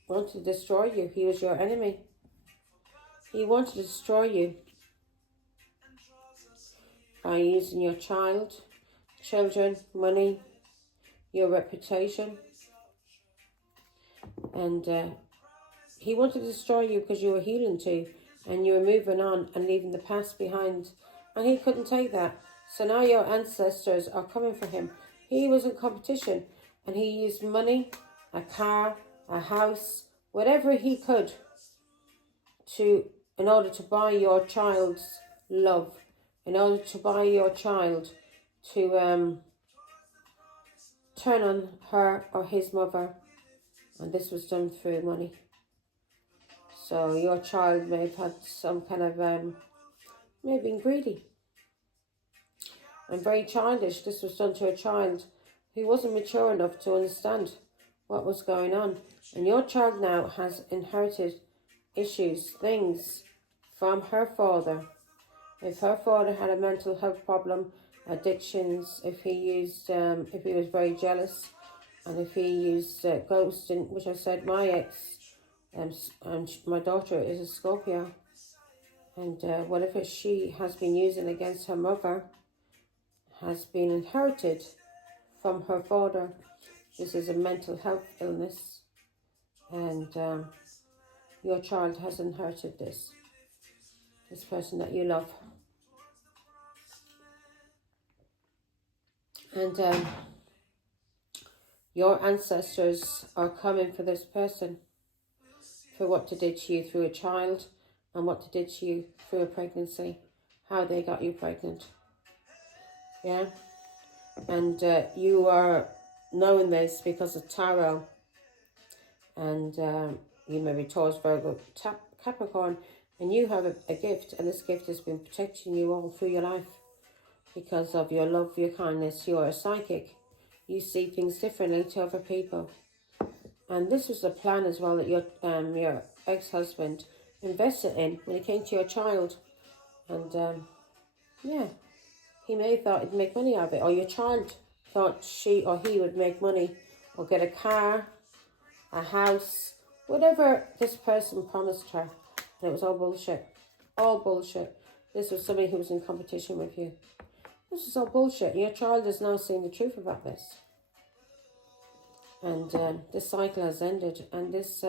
wanted to destroy you. He was your enemy. He wanted to destroy you by using your children, money, your reputation. And he wanted to destroy you because you were healing too, and you were moving on and leaving the past behind. And he couldn't take that. So now your ancestors are coming for him. He was in competition, and he used money, a car, a house, whatever he could in order to buy your child's love, in order to buy your child to turn on her or his mother. And this was done through money. So your child may have had some kind of, may have been greedy and very childish. This was done to a child who wasn't mature enough to understand what was going on. And your child now has inherited issues, things from her father. If her father had a mental health problem, addictions, if he was very jealous, and if he used ghosting, which I said my ex, and my daughter is a Scorpio, and whatever she has been using against her mother has been inherited from her father. This is a mental health illness, and your child has inherited this person that you love. And your ancestors are coming for this person, for what they did to you through a child and what they did to you through a pregnancy, how they got you pregnant. Yeah? And you are knowing this because of tarot. And you may be Taurus, Virgo, Capricorn, and you have a gift, and this gift has been protecting you all through your life because of your love, your kindness. You are a psychic. You see things differently to other people. And this was a plan as well that your ex-husband invested in when it came to your child. And yeah, he may have thought he'd make money out of it, or your child thought she or he would make money or get a car, a house, whatever this person promised her. And it was all bullshit. All bullshit. This was somebody who was in competition with you. This is all bullshit. Your child is now seeing the truth about this. And this cycle has ended. And this,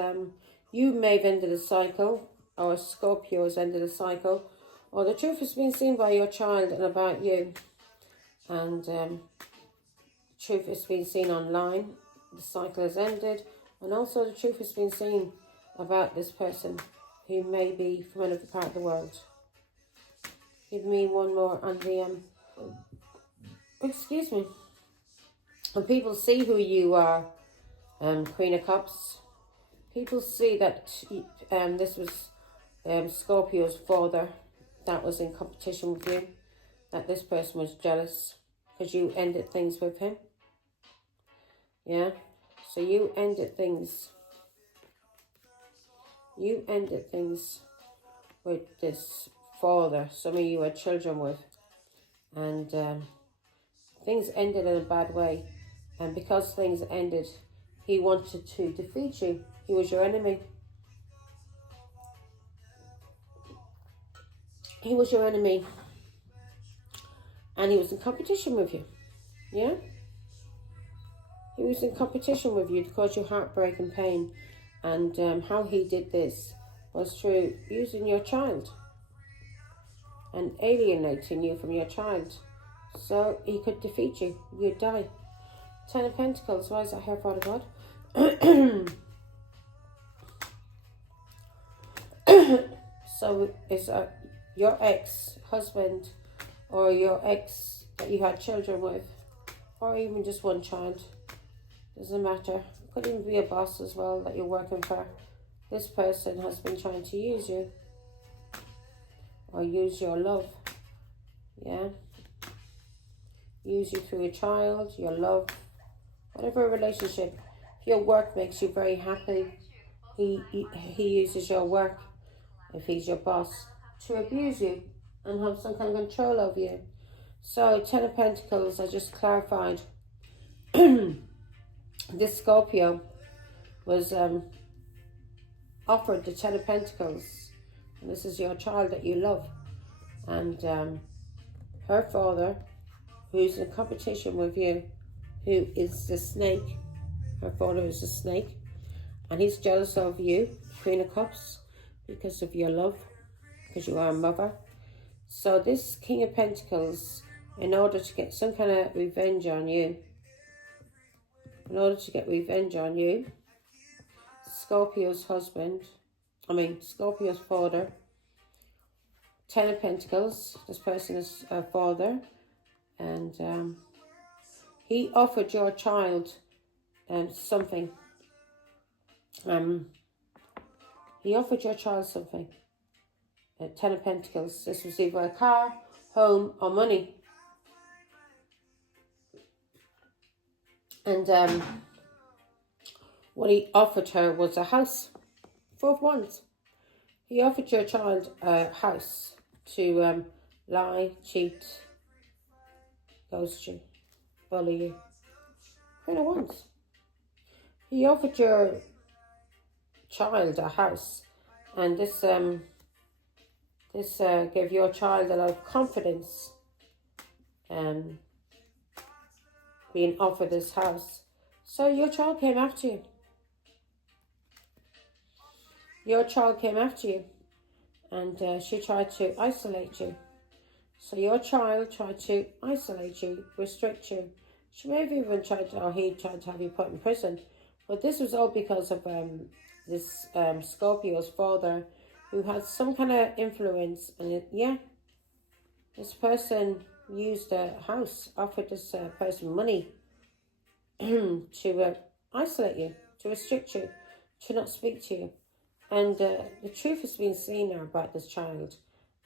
you may have ended a cycle, or Scorpio has ended a cycle, or the truth has been seen by your child and about you. And truth has been seen online. The cycle has ended. And also the truth has been seen about this person who may be from another part of the world. Give me one more on the, excuse me. When people see who you are, Queen of Cups, people see that this was Scorpio's father that was in competition with you, that this person was jealous because you ended things with him. Yeah, so you ended things. You ended things with this father. Some of you had children with, and things ended in a bad way. And because things ended, he wanted to defeat you. He was your enemy. He was your enemy. And he was in competition with you. Yeah? He was in competition with you to cause you heartbreak and pain. And how he did this was through using your child and alienating you from your child. So he could defeat you. You'd die. 10 of Pentacles. Why is that here, Father God? So is your ex-husband or your ex that you had children with, or even just one child, doesn't matter. Could even be a boss as well that you're working for. This person has been trying to use you or use your love. Yeah. Use you through a child, your love, whatever relationship. If your work makes you very happy, he uses your work, if he's your boss, to abuse you and have some kind of control over you. So 10 of Pentacles, I just clarified. This Scorpio was offered the 10 of Pentacles. And this is your child that you love. And her father, who's in competition with you, who is the snake. Her father is a snake. And he's jealous of you, Queen of Cups, because of your love, because you are a mother. So this King of Pentacles, in order to get some kind of revenge on you, Scorpio's father, 10 of Pentacles, this person is a father, and he offered your child something. He offered your child something. 10 of Pentacles. This was either a car, home, or money. And what he offered her was a house. 4 of Wands. He offered your child a house to lie, cheat, ghost you, bully you. Queen of Wands. He offered your child a house, and this gave your child a lot of confidence, being offered this house. So your child came after you. Your child came after you, and she tried to isolate you. So your child tried to isolate you, restrict you. She may have even tried to, or he tried to have you put in prison. But this was all because of this Scorpio's father, who had some kind of influence. And this person used a house, offered this person money to isolate you, to restrict you, to not speak to you. And the truth has been seen now about this child.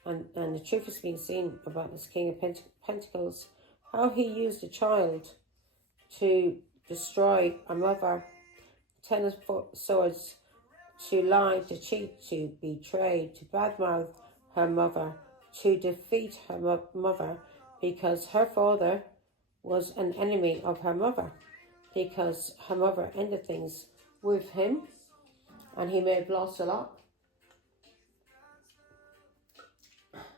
And the truth has been seen about this King of Pentacles. How he used a child to destroy a mother. 10 of Swords. To lie, to cheat, to betray, to badmouth her mother. To defeat her mother. Because her father was an enemy of her mother. Because her mother ended things with him. And he may have lost a lot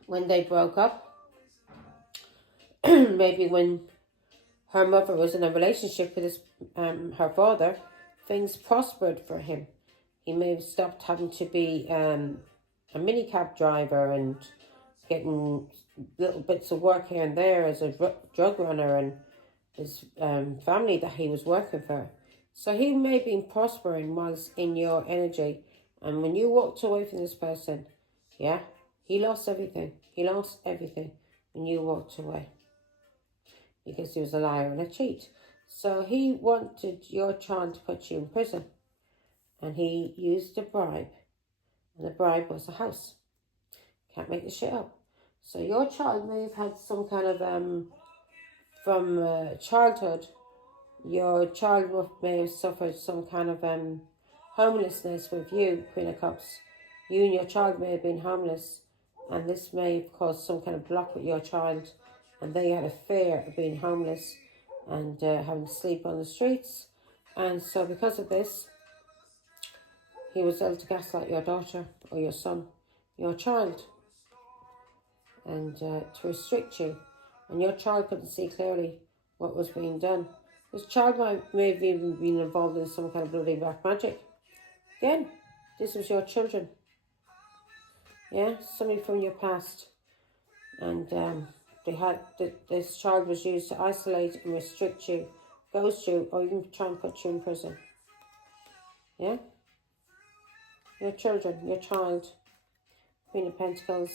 when they broke up. Maybe when her mother was in a relationship with her father, things prospered for him. He may have stopped having to be a minicab driver and getting little bits of work here and there as a drug runner, and his family that he was working for. So he may have been prospering whilst in your energy. And when you walked away from this person, he lost everything. He lost everything when you walked away. Because he was a liar and a cheat. So he wanted your child to put you in prison. And he used a bribe. And the bribe was a house. Can't make this shit up. So your child may have had some kind of, from childhood, your child may have suffered some kind of homelessness with you, Queen of Cups. You and your child may have been homeless, and this may have caused some kind of block with your child and they had a fear of being homeless and having to sleep on the streets. And so because of this, he was able to gaslight your daughter or your son, your child, and to restrict you. And your child couldn't see clearly what was being done. This child may have even been involved in some kind of bloody black magic. Again, this was your children. Yeah, somebody from your past. And this child was used to isolate and restrict you, ghost you, or even try and put you in prison. Yeah? Your children, your child, Queen of Pentacles.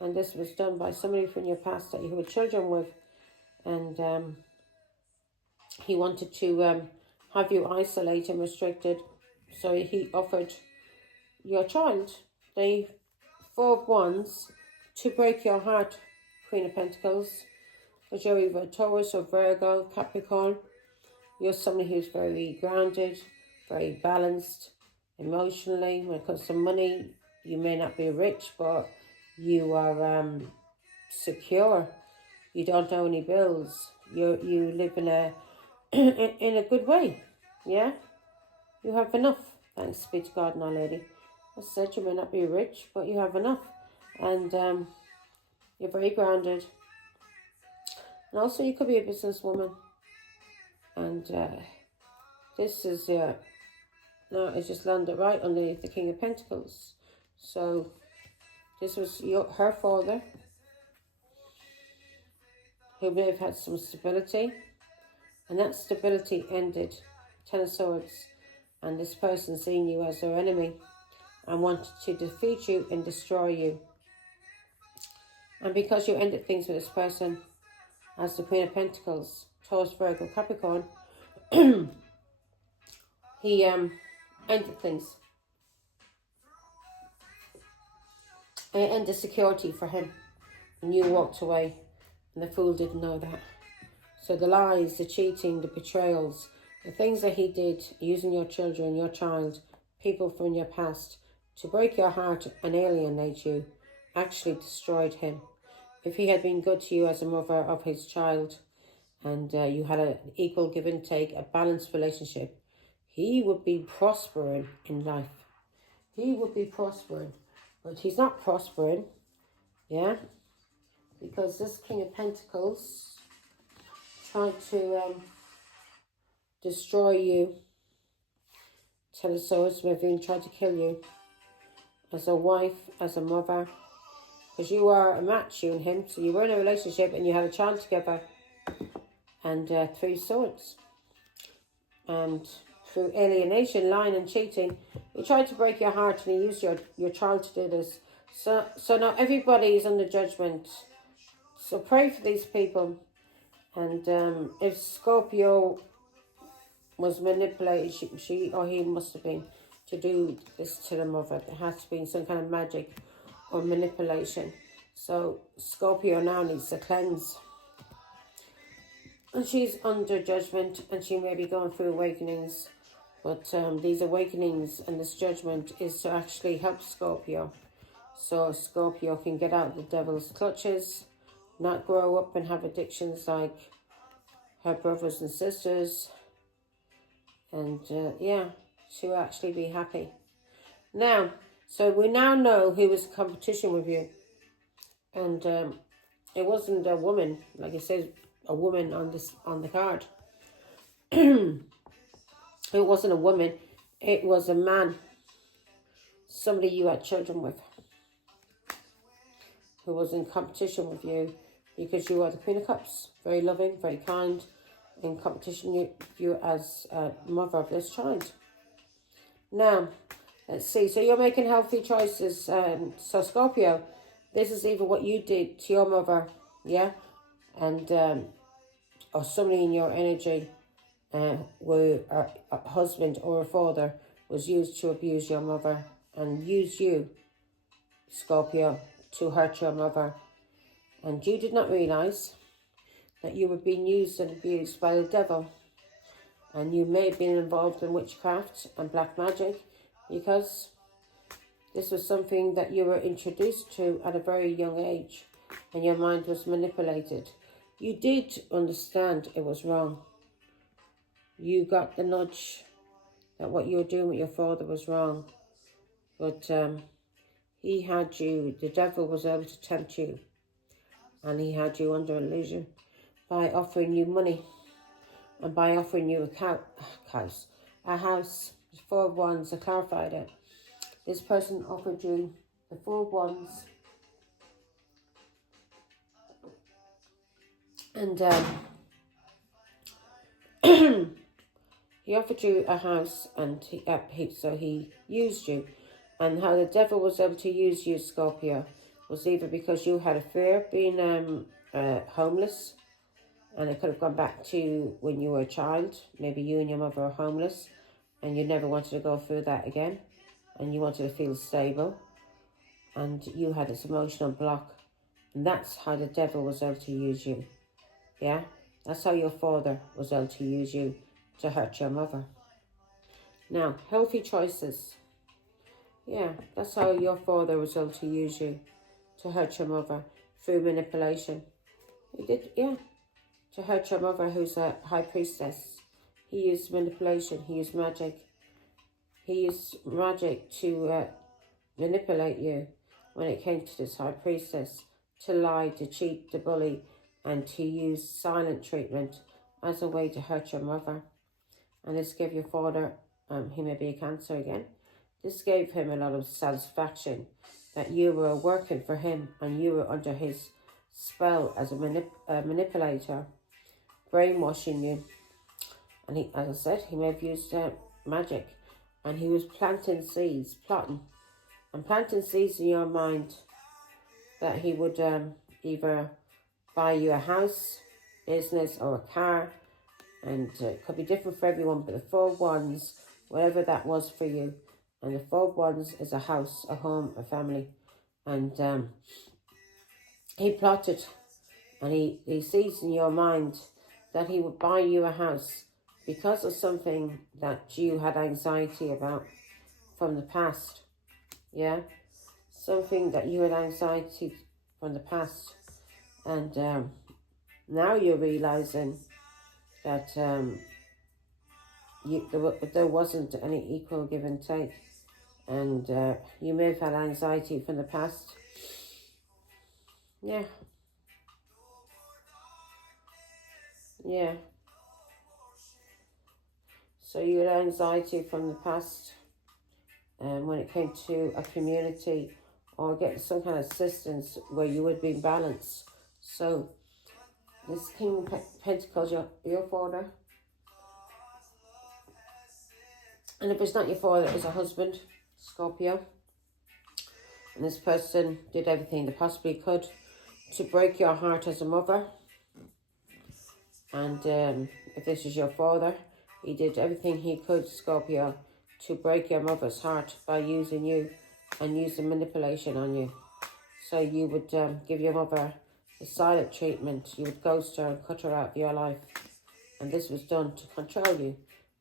And this was done by somebody from your past that you were children with. And he wanted to have you isolated and restricted. So he offered your child the Four of Wands to break your heart, Queen of Pentacles. Because you're either Taurus or Virgo, Capricorn. You're somebody who's very grounded, very balanced emotionally. When it comes to money, you may not be rich, but you are secure. You don't owe any bills. You live in a in a good way. Yeah? You have enough. Thanks be to God and Our Lady. As I said, you may not be rich, but you have enough. And you're very grounded. And also you could be a businesswoman. And this is, now it just landed right underneath the King of Pentacles. So this was her father, who may have had some stability. And that stability ended. Ten of Swords. And this person seeing you as their enemy and wanted to defeat you and destroy you. And because you ended things with this person as the Queen of Pentacles, Taurus, Virgo, Capricorn, he ended things. It ended security for him. And you walked away. And the Fool didn't know that. So the lies, the cheating, the betrayals, the things that he did using your children, your child, people from your past to break your heart and alienate you actually destroyed him. If he had been good to you as a mother of his child and you had an equal give and take, a balanced relationship, he would be prospering in life. He would be prospering. But he's not prospering, yeah? Because this King of Pentacles tried to destroy you. Ten of Swords, maybe even tried to kill you. As a wife, as a mother. Because you are a match, you and him. So you were in a relationship and you had a child together. And Three Swords. And through alienation, lying and cheating, he tried to break your heart and he used your child to do this. So now everybody is under judgment. So pray for these people. And if Scorpio was manipulated, she or he must have been, to do this to the mother. There has to be some kind of magic or manipulation. So Scorpio now needs to cleanse. And she's under judgment and she may be going through awakenings. But these awakenings and this judgment is to actually help Scorpio. So Scorpio can get out of the devil's clutches, not grow up and have addictions like her brothers and sisters. And yeah, she'll actually be happy. Now, so we now know who was in competition with you. And it wasn't a woman, like it says, a woman on the card. It wasn't a woman, it was a man. Somebody you had children with. Who was in competition with you because you are the Queen of Cups. Very loving, very kind. In competition with you as a mother of this child. Now, let's see. So you're making healthy choices. So Scorpio, this is either what you did to your mother, yeah? And, or somebody in your energy where a husband or a father was used to abuse your mother and use you, Scorpio, to hurt your mother. And you did not realise that you were being used and abused by the devil. And you may have been involved in witchcraft and black magic because this was something that you were introduced to at a very young age. and your mind was manipulated. You did understand it was wrong. You got the nudge that what you were doing with your father was wrong. But he had you, the devil was able to tempt you. And he had you under illusion by offering you money. And by offering you a house. 4 of Wands, I clarified it. This person offered you the 4 of Wands. And he offered you a house, and so he used you. And how the devil was able to use you, Scorpio, was either because you had a fear of being homeless, and it could have gone back to when you were a child. Maybe you and your mother were homeless, and you never wanted to go through that again, and you wanted to feel stable, and you had this emotional block. And that's how the devil was able to use you. Yeah? That's how your father was able to use you to hurt your mother. Now, healthy choices. Yeah, that's how your father was able to use you to hurt your mother through manipulation. He did, yeah. To hurt your mother, who's a high priestess. He used manipulation. He used magic. He used magic to manipulate you when it came to this high priestess. To lie, to cheat, to bully, and to use silent treatment as a way to hurt your mother. And this gave your father, he may be a Cancer again, this gave him a lot of satisfaction that you were working for him and you were under his spell as a manipulator, brainwashing you. And he, as I said, he may have used magic, and he was planting seeds, plotting seeds in your mind that he would either buy you a house, business, or a car. And it could be different for everyone, but the 4 of Wands, whatever that was for you. And the 4 of Wands is a house, a home, a family. And he plotted, and he sees in your mind that he would buy you a house because of something that you had anxiety about from the past. Yeah? Something that you had anxiety from the past. And now you're realizing that there wasn't any equal give and take. And you may have had anxiety from the past. Yeah. Yeah. So you had anxiety from the past when it came to a community or getting some kind of assistance where you would be balanced. So this King of Pentacles, your father. And if it's not your father, it's a husband, Scorpio. And this person did everything they possibly could to break your heart as a mother. And if this is your father, he did everything he could, Scorpio, to break your mother's heart by using you and using manipulation on you. So you would give your mother the silent treatment. You would ghost her and cut her out of your life. And this was done to control you.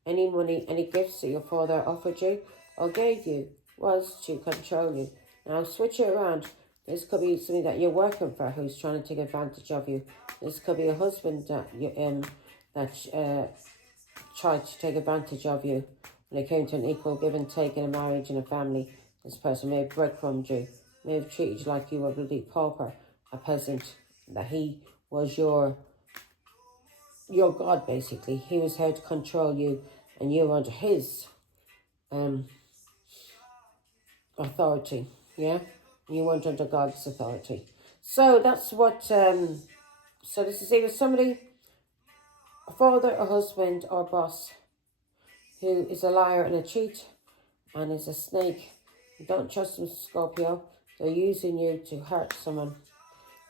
Any money, any gifts that your father offered you or gave you was to control you. Now switch it around. This could be something that you're working for who's trying to take advantage of you. This could be a husband that tried to take advantage of you when it came to an equal give and take in a marriage and a family. This person may have breadcrumbed you, may have treated you like you were a bloody pauper, a peasant, that he was your God, basically. He was here to control you, and you were under his authority, yeah? You weren't under God's authority. So that's what, so this is either somebody, a father, a husband, or boss, who is a liar and a cheat, and is a snake. Don't trust them, Scorpio. They're using you to hurt someone.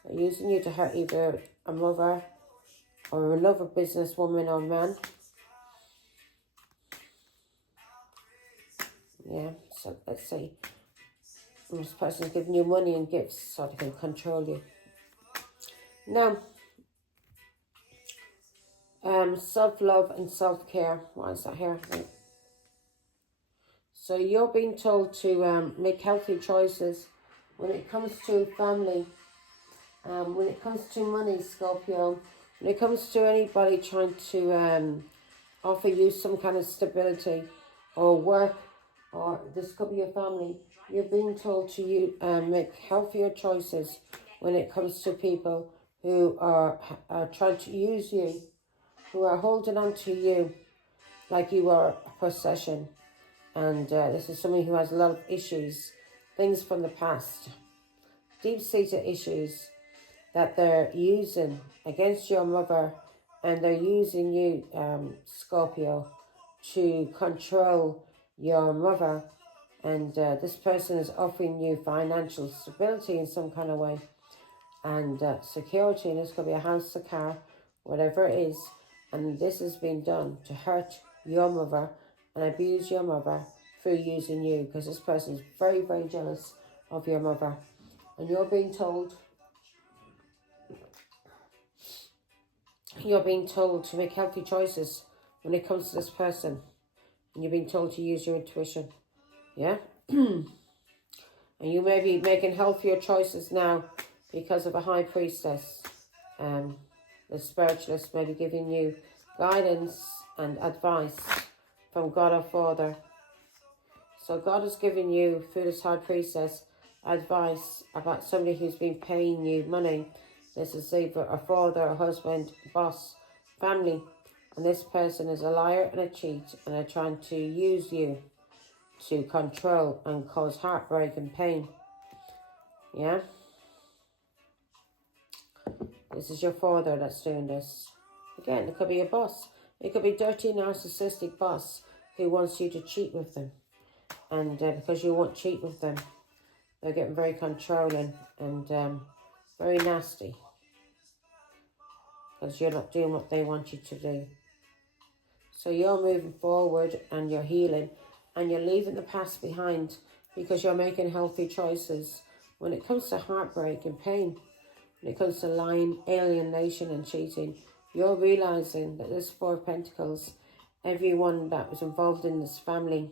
They're using you to hurt either a mother or another businesswoman or man. Yeah, so let's see. This person's giving you money and gifts so they can control you. Now, self-love and self-care. Why is that here? Right. So you're being told to make healthy choices when it comes to family When it comes to money, Scorpio, when it comes to anybody trying to offer you some kind of stability or work, or this could be your family, you're being told to make healthier choices when it comes to people who are trying to use you, who are holding on to you like you are a possession. And this is somebody who has a lot of issues, things from the past, deep-seated issues that they're using against your mother, and they're using you, Scorpio, to control your mother. And this person is offering you financial stability in some kind of way, and security, and this could be a house, a car, whatever it is. And this has been done to hurt your mother and abuse your mother through using you, because this person is very, very jealous of your mother. And you're being told to make healthy choices when it comes to this person. And you're being told to use your intuition. Yeah? And you may be making healthier choices now because of a high priestess. The spiritualist may be giving you guidance and advice from God or Father. So God has given you, through this high priestess, advice about somebody who's been paying you money. This is either a father, a husband, boss, family. And this person is a liar and a cheat, and they're trying to use you to control and cause heartbreak and pain. Yeah? This is your father that's doing this. Again, it could be a boss. It could be a dirty, narcissistic boss who wants you to cheat with them. And because you won't cheat with them, they're getting very controlling and very nasty. Because you're not doing what they want you to do. So you're moving forward and you're healing. And you're leaving the past behind because you're making healthy choices. When it comes to heartbreak and pain, when it comes to lying, alienation and cheating, you're realising that this Four of Pentacles, everyone that was involved in this family,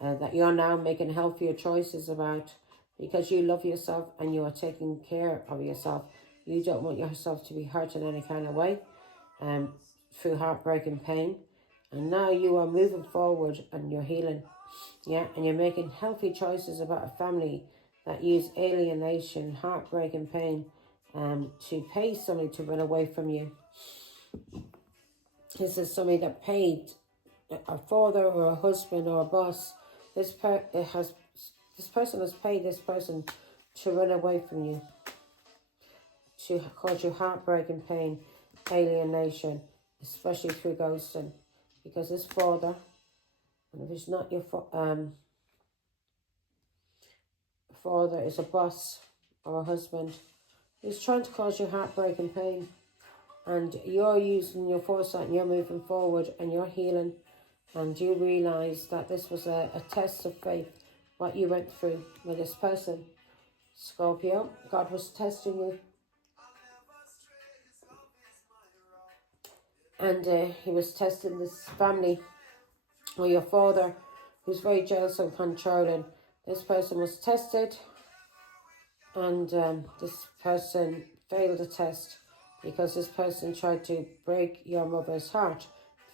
that you're now making healthier choices about, because you love yourself and you are taking care of yourself. You don't want yourself to be hurt in any kind of way through heartbreak and pain. And now you are moving forward and you're healing. Yeah, and you're making healthy choices about a family that use alienation, heartbreak and pain to pay somebody to run away from you. This is somebody that paid a father or a husband or a boss. This person has paid this person to run away from you, to cause you heartbreak and pain, alienation, especially through ghosting. Because this father, and if it's not your father, is a boss or a husband, is trying to cause you heartbreak and pain. And you're using your foresight and you're moving forward and you're healing. And you realise that this was a test of faith, what you went through with this person. Scorpio, God was testing you. And he was testing this family, or your father, who's very jealous and controlling. This person was tested, and this person failed the test because this person tried to break your mother's heart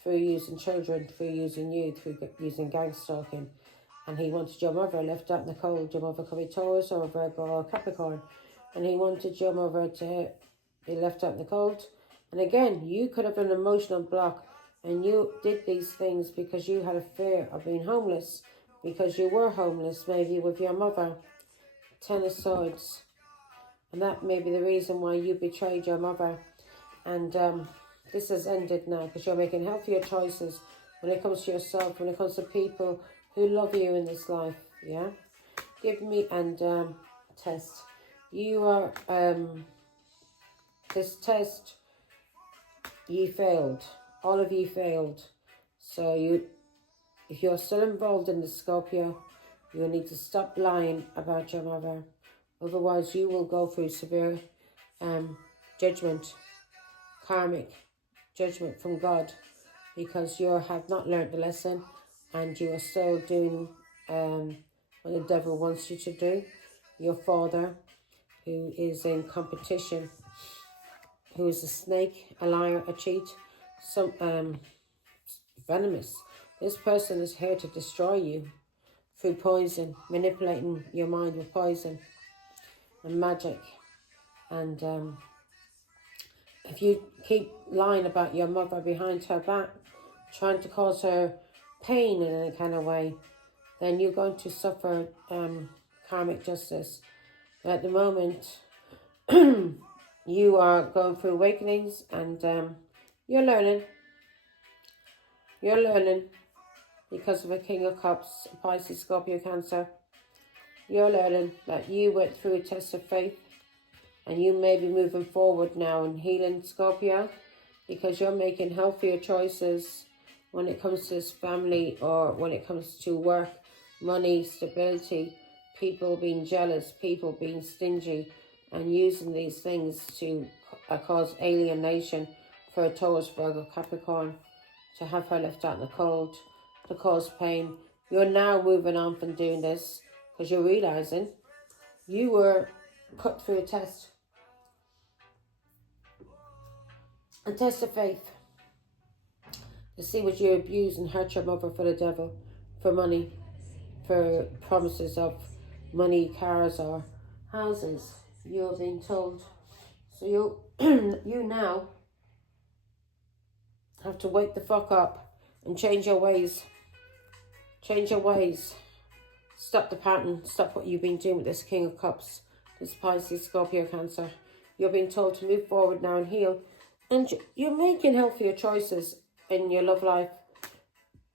through using children, through using you, through using gang stalking. And he wanted your mother left out in the cold. Your mother could be Taurus or Virgo or Capricorn. And he wanted your mother to be left out in the cold. And again, you could have an emotional block, and you did these things because you had a fear of being homeless, because you were homeless maybe with your mother. Ten of Swords. And that may be the reason why you betrayed your mother. And this has ended now because you're making healthier choices when it comes to yourself, when it comes to people who love you in this life. Yeah? Give me and test. You are, this test, you failed. All of you failed. So if you're still involved in the Scorpio, you need to stop lying about your mother. Otherwise, you will go through severe judgment, karmic judgment from God, because you have not learned the lesson and you are still doing what the devil wants you to do. Your father who is in competition, who is a snake, a liar, a cheat, some venomous. This person is here to destroy you through poison, manipulating your mind with poison and magic. And if you keep lying about your mother behind her back, trying to cause her pain in any kind of way, then you're going to suffer karmic justice. But at the moment, you are going through awakenings, and you're learning. You're learning because of a King of Cups, Pisces, Scorpio, Cancer. You're learning that you went through a test of faith, and you may be moving forward now in healing, Scorpio, because you're making healthier choices when it comes to this family, or when it comes to work, money, stability, people being jealous, people being stingy, and using these things to cause alienation for a Taurus, Virgo, Capricorn, to have her left out in the cold, to cause pain. You're now moving on from doing this because you're realizing you were put through a test of faith, to see what you abuse and hurt your mother for the devil, for money, for promises of money, cars, or houses. You're being told. So you now have to wake the fuck up and change your ways. Change your ways. Stop the pattern. Stop what you've been doing with this King of Cups, this Pisces, Scorpio, Cancer. You're being told to move forward now and heal. And you're making healthier choices in your love life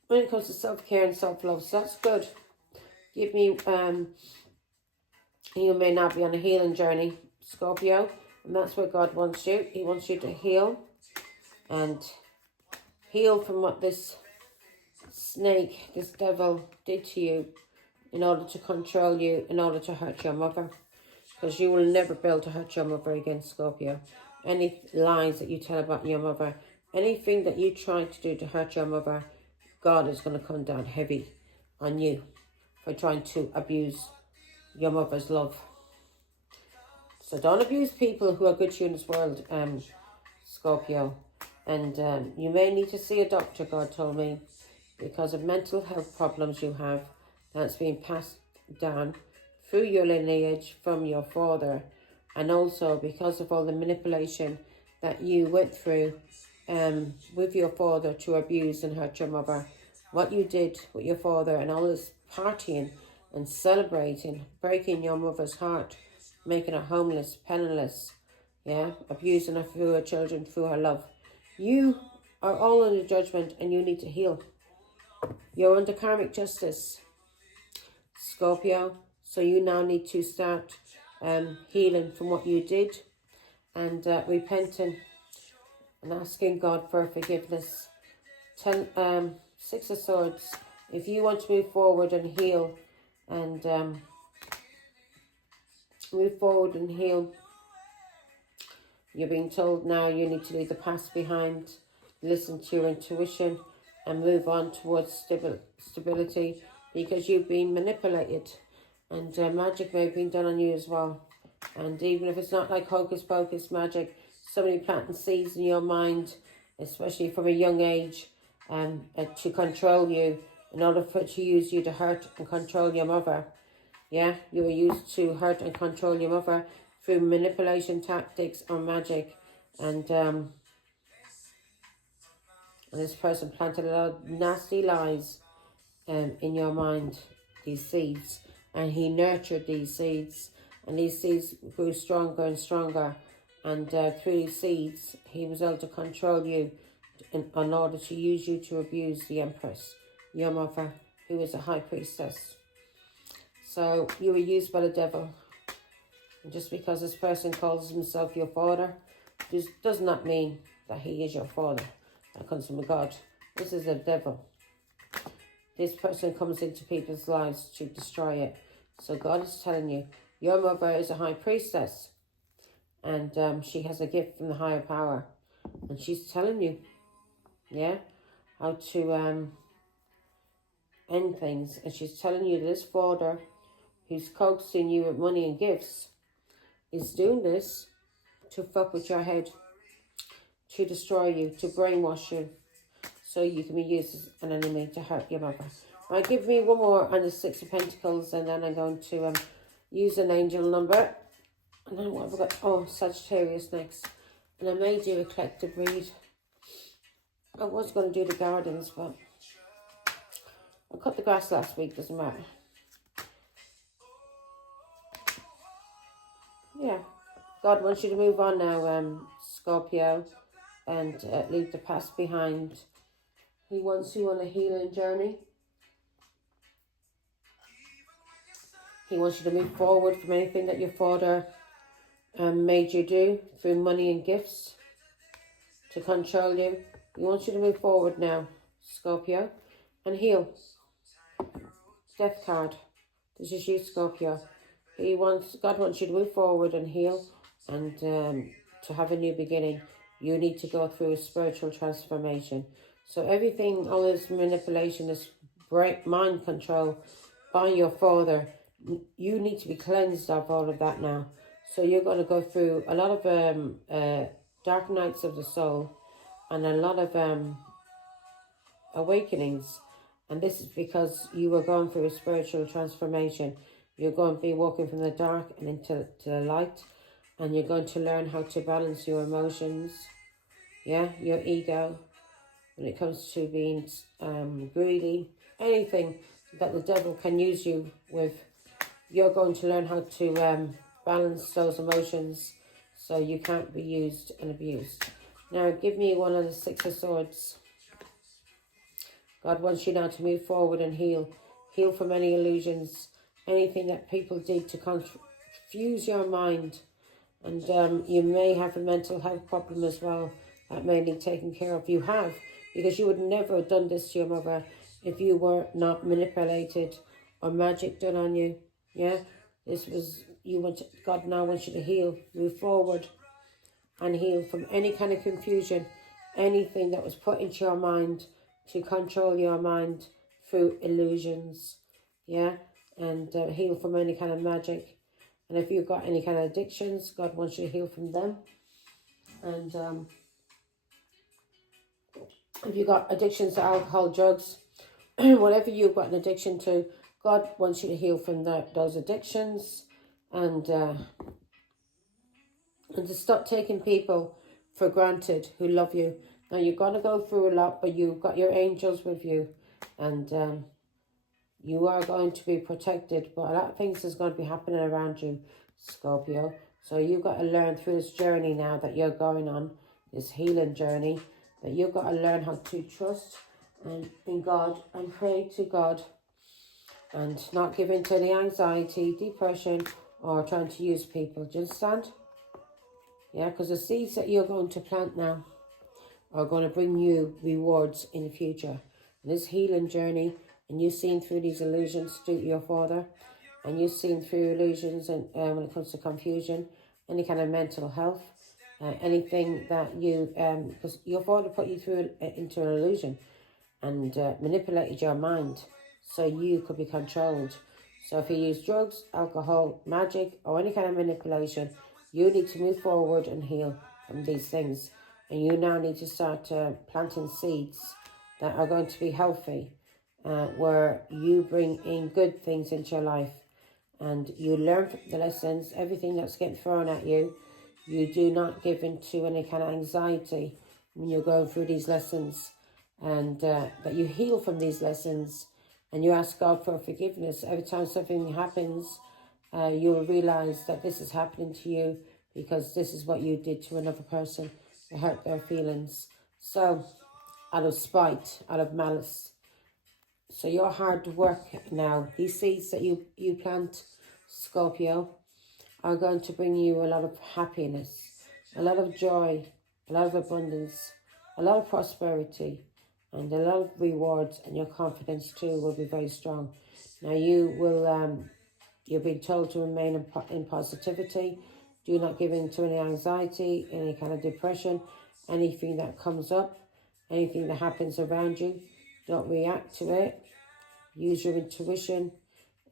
when it comes to self-care and self-love. So that's good. Give me, you may now be on a healing journey, Scorpio. And that's where God wants you. He wants you to heal. And heal from what this snake, this devil did to you, in order to control you, in order to hurt your mother. Because you will never be able to hurt your mother again, Scorpio. Any lies that you tell about your mother, anything that you try to do to hurt your mother, God is going to come down heavy on you for trying to abuse your mother's love. So don't abuse people who are good to you in this world, Scorpio. And you may need to see a doctor, God told me, because of mental health problems you have that's been passed down through your lineage from your father, and also because of all the manipulation that you went through with your father to abuse and hurt your mother. What you did with your father, and all this partying and celebrating, breaking your mother's heart, making her homeless, penniless, yeah, abusing her through her children, through her love. You are all under judgment, and you need to heal. You're under karmic justice, Scorpio. So you now need to start healing from what you did, and repenting and asking God for forgiveness. Six of Swords. If you want to move forward and heal, and you're being told now you need to leave the past behind, listen to your intuition, and move on towards stability, because you've been manipulated, and magic may have been done on you as well. And even if it's not like hocus pocus magic, somebody planting seeds in your mind, especially from a young age, to control you, in order to use you to hurt and control your mother. Yeah, you were used to hurt and control your mother through manipulation tactics or magic. And this person planted a lot of nasty lies in your mind, these seeds. And he nurtured these seeds. And these seeds grew stronger and stronger. And through these seeds, he was able to control you in order to use you to abuse the Empress, your mother, who is a high priestess. So you were used by the devil. And just because this person calls himself your father, does not mean that he is your father. That comes from God. This is the devil. This person comes into people's lives to destroy it. So God is telling you, your mother is a high priestess. And she has a gift from the higher power. And she's telling you, yeah, how to end things. And she's telling you this father, who's coaxing you with money and gifts, is doing this to fuck with your head, to destroy you, to brainwash you, so you can be used as an enemy to hurt your mother. Right, give me one more on the Six of Pentacles, and then I'm going to use an angel number. And then what have I got? Oh, Sagittarius next. And I may do a collective read. I was going to do the gardens, but I cut the grass last week, doesn't matter. Yeah. God wants you to move on now, Scorpio, and leave the past behind. He wants you on a healing journey. He wants you to move forward from anything that your father made you do through money and gifts to control you. He wants you to move forward now, Scorpio, and heal. Death card. This is you, Scorpio. God wants you to move forward and heal, and to have a new beginning. You need to go through a spiritual transformation. So everything, all this manipulation, this mind control by your father, you need to be cleansed of all of that now. So you're going to go through a lot of dark nights of the soul, and a lot of awakenings. And this is because you were going through a spiritual transformation. You're going to be walking from the dark and into the light. And you're going to learn how to balance your emotions. Yeah, your ego. When it comes to being greedy. Anything that the devil can use you with. You're going to learn how to balance those emotions, so you can't be used and abused. Now, give me one of the Six of Swords. God wants you now to move forward and heal. Heal from any illusions, anything that people did to confuse your mind. And you may have a mental health problem as well that may need taken care of. You have, because you would never have done this to your mother if you were not manipulated or magic done on you. Yeah, this was, God now wants you to heal, move forward and heal from any kind of confusion, anything that was put into your mind to control your mind through illusions. Yeah, and heal from any kind of magic. And if you've got any kind of addictions, God wants you to heal from them. And if you've got addictions to alcohol, drugs, whatever you've got an addiction to, God wants you to heal from those addictions, and to stop taking people for granted who love you. Now, you're going to go through a lot, but you've got your angels with you, and you are going to be protected, but a lot of things is going to be happening around you, Scorpio. So you've got to learn through this journey now that you're going on, this healing journey, that you've got to learn how to trust in God and pray to God, and not give in to any anxiety, depression, or trying to use people. Do you understand? Yeah, because the seeds that you're going to plant now are going to bring you rewards in the future. And this healing journey, and you've seen through these illusions to your father, and you've seen through illusions, and when it comes to confusion, any kind of mental health, anything that you, because your father put you through into an illusion and manipulated your mind so you could be controlled. So if you use drugs, alcohol, magic, or any kind of manipulation, you need to move forward and heal from these things. And you now need to start planting seeds that are going to be healthy, where you bring in good things into your life. And you learn from the lessons, everything that's getting thrown at you. You do not give into any kind of anxiety when you're going through these lessons. And that you heal from these lessons, and you ask God for forgiveness. Every time something happens, you will realize that this is happening to you because this is what you did to another person to hurt their feelings. So, out of spite, out of malice. So your hard work now, these seeds that you plant, Scorpio, are going to bring you a lot of happiness, a lot of joy, a lot of abundance, a lot of prosperity, and a lot of rewards, and your confidence too will be very strong. Now you will, you're being told to remain in positivity. Do not give in to any anxiety, any kind of depression, anything that comes up, anything that happens around you. Don't react to it. Use your intuition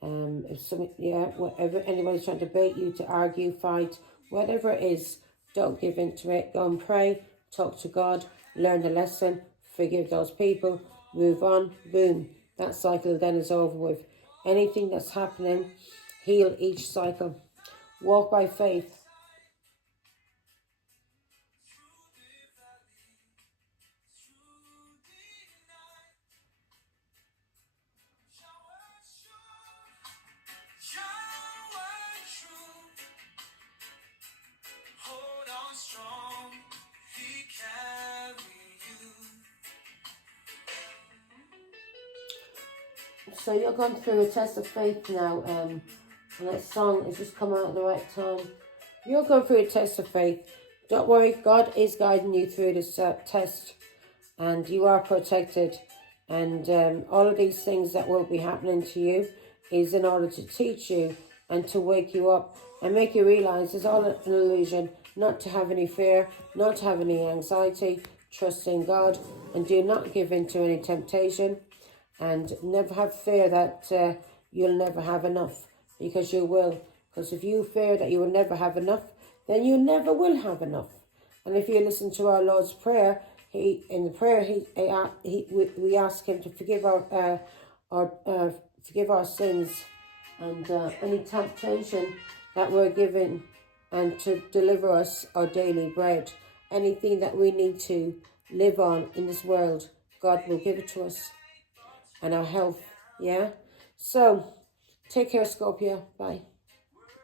If something, whatever, anybody's trying to bait you to argue, fight, whatever it is, don't give in to it. Go and pray, talk to God, learn the lesson, forgive those people, move on, boom. That cycle then is over with. Anything that's happening, heal each cycle. Walk by faith. So you're going through a test of faith now, and that song has just come out at the right time. You're going through a test of faith. Don't worry, God is guiding you through this test, and you are protected. And all of these things that will be happening to you is in order to teach you and to wake you up and make you realize it's all an illusion, not to have any fear, not to have any anxiety. Trust in God and do not give in to any temptation. And never have fear that you'll never have enough, because you will. Because if you fear that you will never have enough, then you never will have enough. And if you listen to our Lord's Prayer, we ask Him to forgive our sins and any temptation that we're given, and to deliver us our daily bread. Anything that we need to live on in this world, God will give it to us. And our health, yeah? So, take care, Scorpio. Bye.